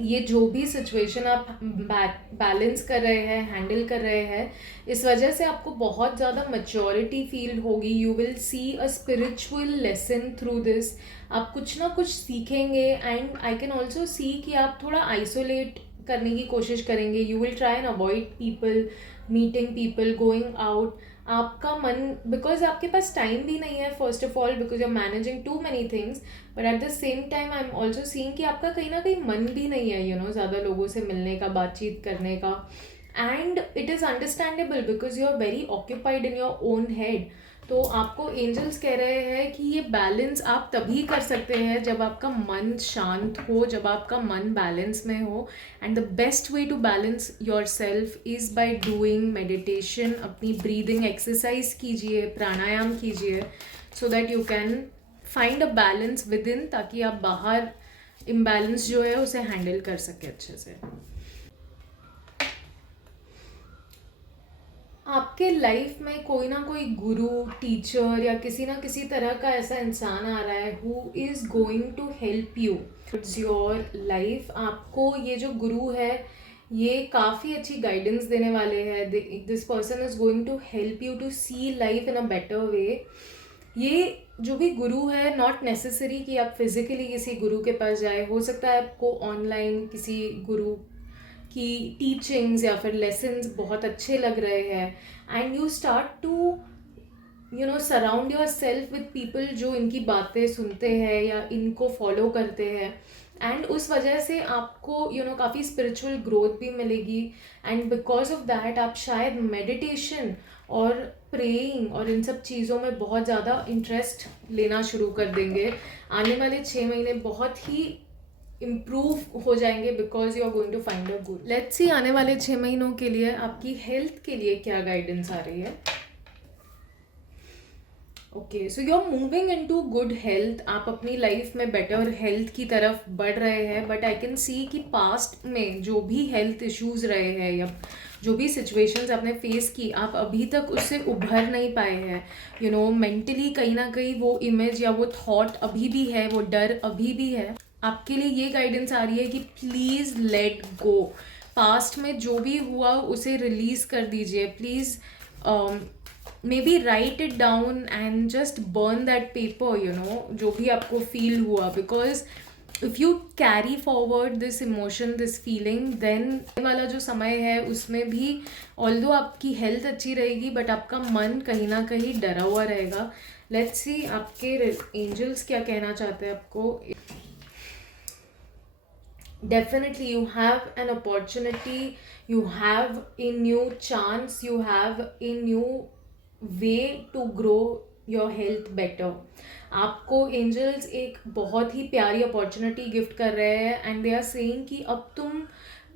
ये जो भी सिचुएशन आप बैलेंस कर रहे हैं, हैंडल कर रहे हैं, इस वजह से आपको बहुत ज़्यादा मैच्योरिटी फील होगी। You will see a spiritual lesson through this. आप कुछ ना कुछ सीखेंगे and I can also see कि आप थोड़ा आइसोलेट करने की कोशिश करेंगे। You will try and avoid people, meeting people, going out. आपका मन, बिकॉज आपके पास टाइम भी नहीं है first of all, because you are managing too many things, but at the same time I am also seeing कि आपका कहीं ना कहीं मन भी नहीं है, यू नो, ज़्यादा लोगों से मिलने का, बातचीत करने का। And it is understandable because you are very occupied in your own head. तो आपको एंजल्स कह रहे हैं कि ये बैलेंस आप तभी कर सकते हैं जब आपका मन शांत हो, जब आपका मन बैलेंस में हो। And the best way to balance your self is by doing meditation. अपनी ब्रीदिंग एक्सरसाइज कीजिए, प्राणायाम कीजिए, so that you can find a balance within, ताकि आप बाहर इम्बैलेंस जो है उसे हैंडल कर सके अच्छे से। आपके लाइफ में कोई ना कोई गुरु, टीचर या किसी ना किसी तरह का ऐसा इंसान आ रहा है who is going to help you it's your life. आपको ये जो गुरु है ये काफ़ी अच्छी गाइडेंस देने वाले हैं। This person is going to help you to see life in a better way. ये जो भी गुरु है, नॉट नेसेसरी कि आप फिजिकली किसी गुरु के पास जाए, हो सकता है आपको ऑनलाइन किसी गुरु की टीचिंग्स या फिर लेसन्स बहुत अच्छे लग रहे हैं and you start to you know surround your self with people जो इनकी बातें सुनते हैं या इनको फॉलो करते हैं। एंड उस वजह से आपको यू नो काफ़ी स्पिरिचुअल ग्रोथ भी मिलेगी एंड बिकॉज ऑफ दैट आप शायद मेडिटेशन और प्रेइंग और इन सब चीज़ों में बहुत ज़्यादा इंटरेस्ट लेना शुरू कर देंगे। आने वाले 6 महीने बहुत ही इम्प्रूव हो जाएंगे because you are going to find a good. Let's see आने वाले 6 महीनों के लिए आपकी हेल्थ के लिए क्या गाइडेंस आ रही है। Okay, so you are moving in to good health. आप अपनी लाइफ में बेटर हेल्थ की तरफ बढ़ रहे हैं, बट आई कैन सी कि पास्ट में जो भी हेल्थ इश्यूज रहे हैं या जो भी सिचुएशंस आपने फेस की, आप अभी तक उससे उभर नहीं पाए हैं। यू नो मेंटली कहीं ना कहीं वो इमेज या वो थॉट अभी भी है, वो डर अभी भी है। आपके लिए ये गाइडेंस आ रही है कि प्लीज़ लेट गो। पास्ट में जो भी हुआ उसे रिलीज कर दीजिए please. Maybe write it down and just burn that paper, you know, जो भी आपको फील हुआ, because if you carry forward this emotion, this feeling, then वाला जो समय है उसमें भी ऑल्दो आपकी हेल्थ अच्छी रहेगी बट आपका मन कहीं ना कहीं डरा हुआ रहेगा। लेट्स सी आपके एंजल्स क्या कहना चाहते हैं आपको। Definitely you have an opportunity, you have a new chance, you have a new way to grow your health better। आपको एंजल्स एक बहुत ही प्यारी अपॉर्चुनिटी गिफ्ट कर रहे हैं एंड दे आर सेइंग कि अब तुम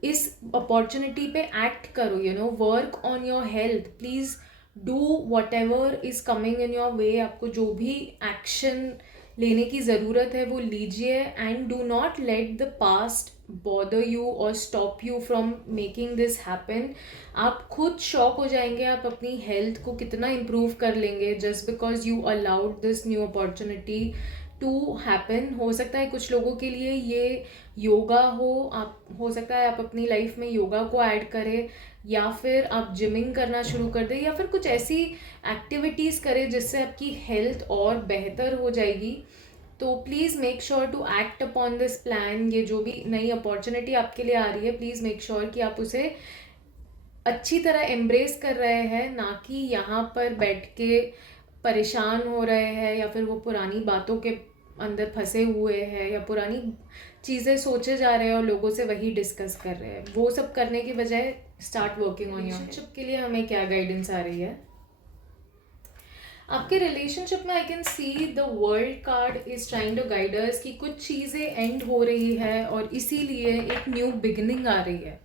इस अपॉर्चुनिटी पे एक्ट करो, you no, work on your health, please do what ever is coming in your वे। आपको जो भी एक्शन लेने की ज़रूरत है वो लीजिए and do not let the past bother you और stop you from making this happen. आप खुद शॉक हो जाएंगे आप अपनी हेल्थ को कितना इम्प्रूव कर लेंगे just because you allowed this new opportunity to happen. हो सकता है कुछ लोगों के लिए ये योगा हो सकता है आप अपनी लाइफ में योगा को ऐड करें, या फिर आप जिमिंग करना शुरू कर दें, या फिर कुछ ऐसी एक्टिविटीज़ करें जिससे आपकी हेल्थ और बेहतर हो जाएगी. तो please make sure to act upon this plan. ये जो भी नई अपॉर्चुनिटी आपके लिए आ रही है, प्लीज़ मेक श्योर कि आप उसे अच्छी तरह एम्ब्रेस कर रहे हैं, ना कि यहाँ पर बैठ के परेशान हो रहे हैं, या फिर वो पुरानी बातों के अंदर फंसे हुए हैं, या पुरानी चीज़ें सोचे जा रहे हैं और लोगों से वही डिस्कस कर रहे हैं. वो सब करने की बजाय start working on your relationship. के लिए हमें क्या गाइडेंस आ रही है आपके रिलेशनशिप में? I can see the world card is trying to guide us कि कुछ चीज़ें एंड हो रही है और इसीलिए एक न्यू बिगिनिंग आ रही है.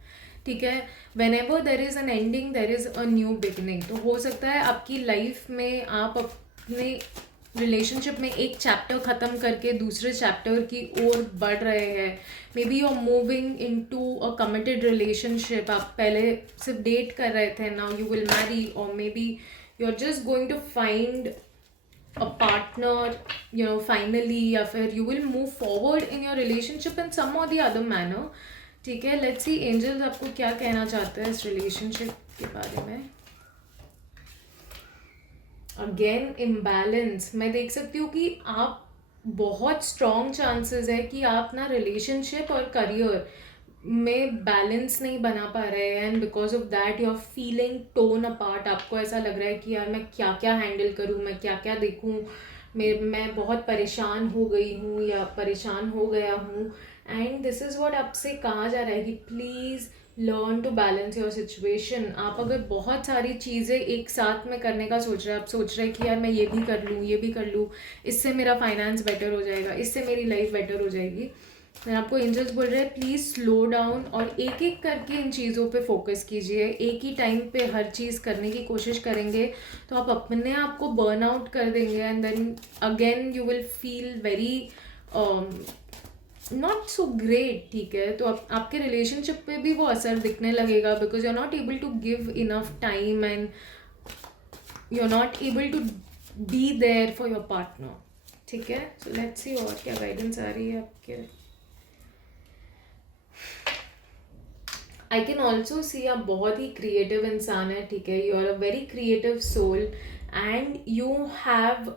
ठीक है, when ever there is an ending there is a new beginning. तो हो सकता है आपकी लाइफ में आप अपने रिलेशनशिप में एक चैप्टर ख़त्म करके दूसरे चैप्टर की ओर बढ़ रहे हैं. Maybe you are moving in to a committed relationship. आप पहले सिर्फ डेट कर रहे थे, नाउ यू विल मैरी, और maybe you are just going to find a partner, finally, या फिर you will move forward in your relationship in some or the other manner. ठीक है, लेट्स सी एंजल्स आपको क्या कहना चाहते हैं इस रिलेशनशिप के बारे में. Again imbalance. मैं देख सकती हूँ कि आप बहुत स्ट्रॉन्ग चांसेस है कि आप ना रिलेशनशिप और करियर में बैलेंस नहीं बना पा रहे हैं, and because of that you are feeling torn apart. आपको ऐसा लग रहा है कि यार मैं क्या क्या हैंडल करूँ, मैं क्या क्या देखूँ, मैं बहुत परेशान हो गई हूँ या परेशान हो गया हूँ. एंड दिस इज़ व्हाट आपसे कहा जा रहा है कि please learn to balance your situation. आप अगर बहुत सारी चीज़ें एक साथ में करने का सोच रहे हैं, आप सोच रहे हैं कि यार मैं ये भी कर लूँ, ये भी कर लूँ, इससे मेरा फाइनेंस बेटर हो जाएगा, इससे मेरी लाइफ बेटर हो जाएगी. मैं आपको एंजल्स बोल रहे हैं प्लीज़ स्लो डाउन और एक एक करके इन चीज़ों पे फोकस कीजिए. एक ही टाइम पे हर चीज़ करने की कोशिश करेंगे तो आप अपने आप को बर्न आउट कर देंगे, and then again you will feel very not so great. ठीक है, तो आपके रिलेशनशिप पे भी वो असर दिखने लगेगा, because you are not able to give enough time and you are not able to be there for your partner. ठीक है, सो लेट्स सी और क्या गाइडेंस आ रही है आपके. आई कैन ऑल्सो सी आप बहुत ही क्रिएटिव इंसान है. ठीक है, you are a very creative soul and you have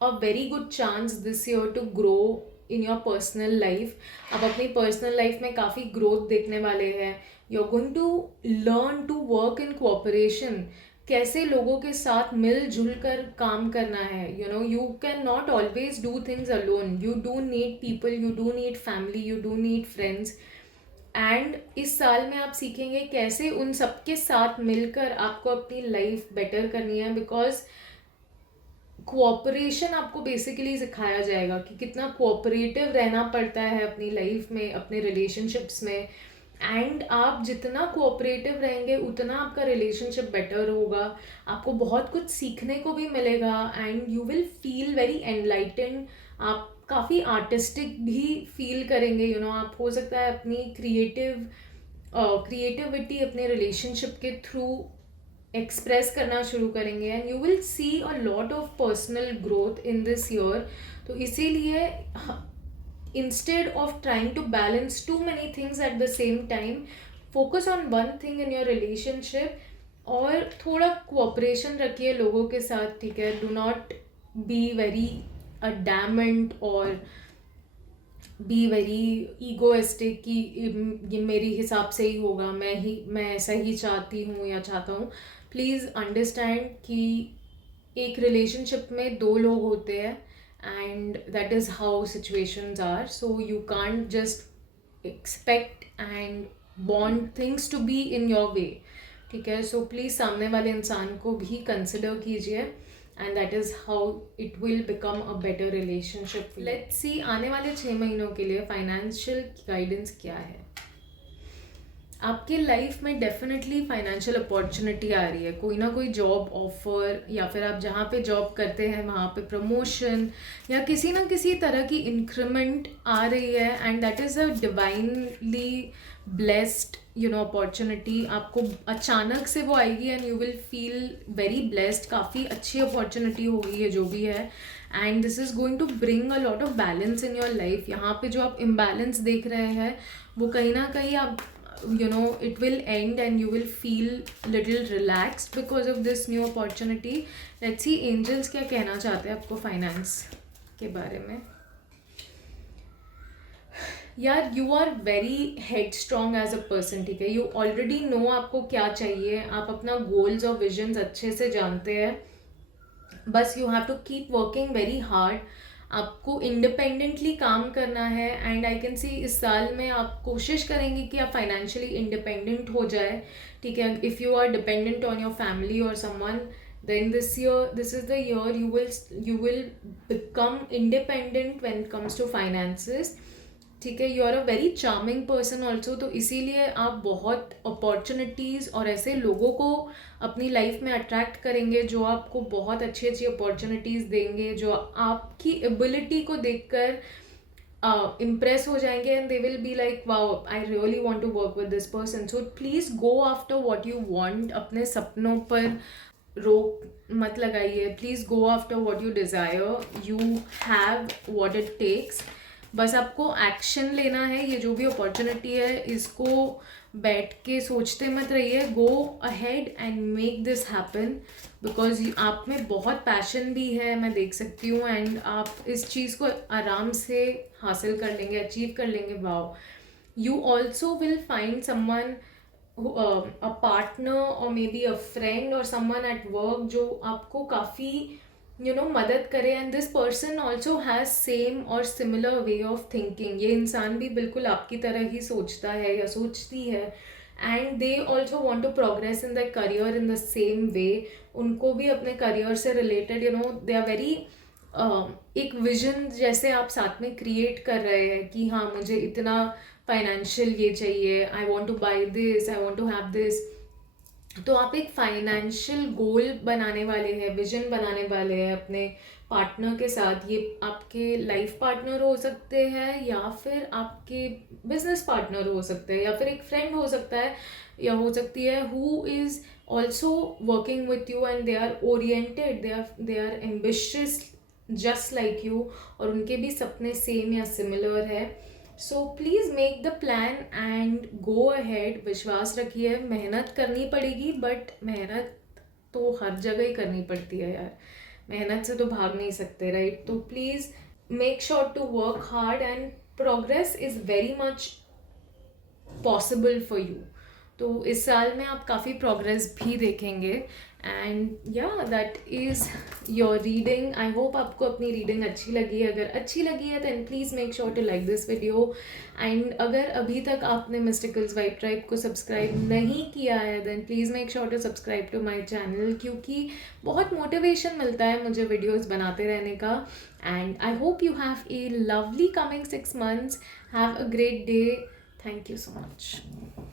a very good chance this year to grow in your personal life. आप अपनी पर्सनल लाइफ में काफ़ी ग्रोथ देखने वाले हैं. You are going to learn to work in cooperation. कैसे लोगों के साथ मिलजुल कर काम करना है. You can not always do things alone. You do need people, you do need family, you do need friends. And इस साल में आप सीखेंगे कैसे उन सबके साथ मिलकर आपको अपनी लाइफ बेटर करनी है, बिकॉज कोऑपरेशन आपको बेसिकली सिखाया जाएगा कि कितना कोऑपरेटिव रहना पड़ता है अपनी लाइफ में, अपने रिलेशनशिप्स में. एंड आप जितना कोऑपरेटिव रहेंगे उतना आपका रिलेशनशिप बेटर होगा. आपको बहुत कुछ सीखने को भी मिलेगा and you will feel very enlightened. आप काफ़ी आर्टिस्टिक भी फील करेंगे. आप हो सकता है अपनी क्रिएटिविटी अपने रिलेशनशिप के थ्रू एक्सप्रेस करना शुरू करेंगे, and you will see a lot of personal growth in this year. तो इसीलिए instead of trying to balance too many things at the same time, focus on one thing in your relationship और थोड़ा कोऑपरेशन रखिए लोगों के साथ. ठीक है, do not be very adamant और बी वेरी ईगोइस्टिक कि ये मेरे हिसाब से ही होगा, मैं ऐसा ही चाहती हूँ या चाहता हूँ. प्लीज़ अंडरस्टैंड कि एक रिलेशनशिप में दो लोग होते हैं and that is how situations are. So you can't just expect and want things to be in your way. ठीक है, सो प्लीज़ सामने वाले इंसान को भी कंसिडर कीजिए, and that is how it will become a better relationship. Let's see आने वाले 6 महीनों के लिए फाइनेंशियल गाइडेंस क्या है. आपके लाइफ में डेफिनेटली फाइनेंशियल अपॉर्चुनिटी आ रही है. कोई ना कोई जॉब ऑफर, या फिर आप जहाँ पे जॉब करते हैं वहाँ पे प्रमोशन या किसी ना किसी तरह की इंक्रीमेंट आ रही है, and that is a divinely blessed opportunity. आपको अचानक से वो आएगी and you will feel very blessed. काफ़ी अच्छी अपॉर्चुनिटी होगी ये जो भी है, and this is going to bring a lot of balance in your life. यहाँ पे जो आप इम्बैलेंस देख रहे हैं वो कहीं ना कहीं आप it will end and you will feel little relaxed because of this new opportunity. Let's see angels क्या कहना चाहते हैं आपको फाइनेंस के बारे में. यार you are very headstrong as a person. ठीक है, यू ऑलरेडी नो आपको क्या चाहिए, आप अपना गोल्स और विजन्स अच्छे से जानते हैं. बस you have to keep working very hard. आपको इंडिपेंडेंटली काम करना है एंड आई कैन सी इस साल में आप कोशिश करेंगे कि आप फाइनेंशियली इंडिपेंडेंट हो जाए. ठीक है, if you are dependent on your family और someone, then this is the year you will become independent when it comes to finances. ठीक है, you are a very charming person also, तो इसीलिए आप बहुत अपॉर्चुनिटीज़ और ऐसे लोगों को अपनी लाइफ में अट्रैक्ट करेंगे जो आपको बहुत अच्छी अच्छी अपॉर्चुनिटीज़ देंगे, जो आपकी एबिलिटी को देखकर इम्प्रेस हो जाएंगे and they will be like wow I really want to work with this person. So please go after what you want. अपने सपनों पर रोक मत लगाइए. Please go after what you desire. You have what it takes. बस आपको एक्शन लेना है. ये जो भी अपॉर्चुनिटी है इसको बैठ के सोचते मत रहिए. Go ahead and make this happen because आप में बहुत पैशन भी है, मैं देख सकती हूँ, एंड आप इस चीज़ को आराम से हासिल कर लेंगे, अचीव कर लेंगे. Wow, you also will find someone, a partner or maybe a friend or someone at work जो आपको काफ़ी मदद करे. And this person also has same और सिमिलर वे ऑफ थिंकिंग. ये इंसान भी बिल्कुल आपकी तरह ही सोचता है या सोचती है and they also want to progress in the career in the same way. उनको भी अपने करियर से रिलेटेड दे आर वेरी एक विजन जैसे आप साथ में क्रिएट कर रहे हैं कि हाँ मुझे इतना फाइनेंशियल ये चाहिए, I want to buy this, I want to have this. तो आप एक फाइनेंशियल गोल बनाने वाले हैं, विजन बनाने वाले हैं अपने पार्टनर के साथ. ये आपके लाइफ पार्टनर हो सकते हैं या फिर आपके बिजनेस पार्टनर हो सकते हैं या फिर एक फ्रेंड हो सकता है या हो सकती है who is also working with you and they are oriented, they are ambitious just like you और उनके भी सपने सेम या सिमिलर है. So please make the plan and go ahead. विश्वास रखिए, मेहनत करनी पड़ेगी बट मेहनत तो हर जगह ही करनी पड़ती है यार. मेहनत से तो भाग नहीं सकते, राइट? तो please make sure to work hard and progress is very much possible for you. तो इस साल में आप काफ़ी प्रोग्रेस भी देखेंगे. एंड या that is your reading. I hope आपको अपनी रीडिंग अच्छी लगी है. अगर अच्छी लगी है then please make sure to like this video. And अगर अभी तक आपने मिस्टिकल्स वाइब ट्राइब को सब्सक्राइब नहीं किया है then please make sure to subscribe to my channel, क्योंकि बहुत मोटिवेशन मिलता है मुझे वीडियोज़ बनाते रहने का. And I hope you have a lovely coming 6 months. Have a great day. Thank you so much.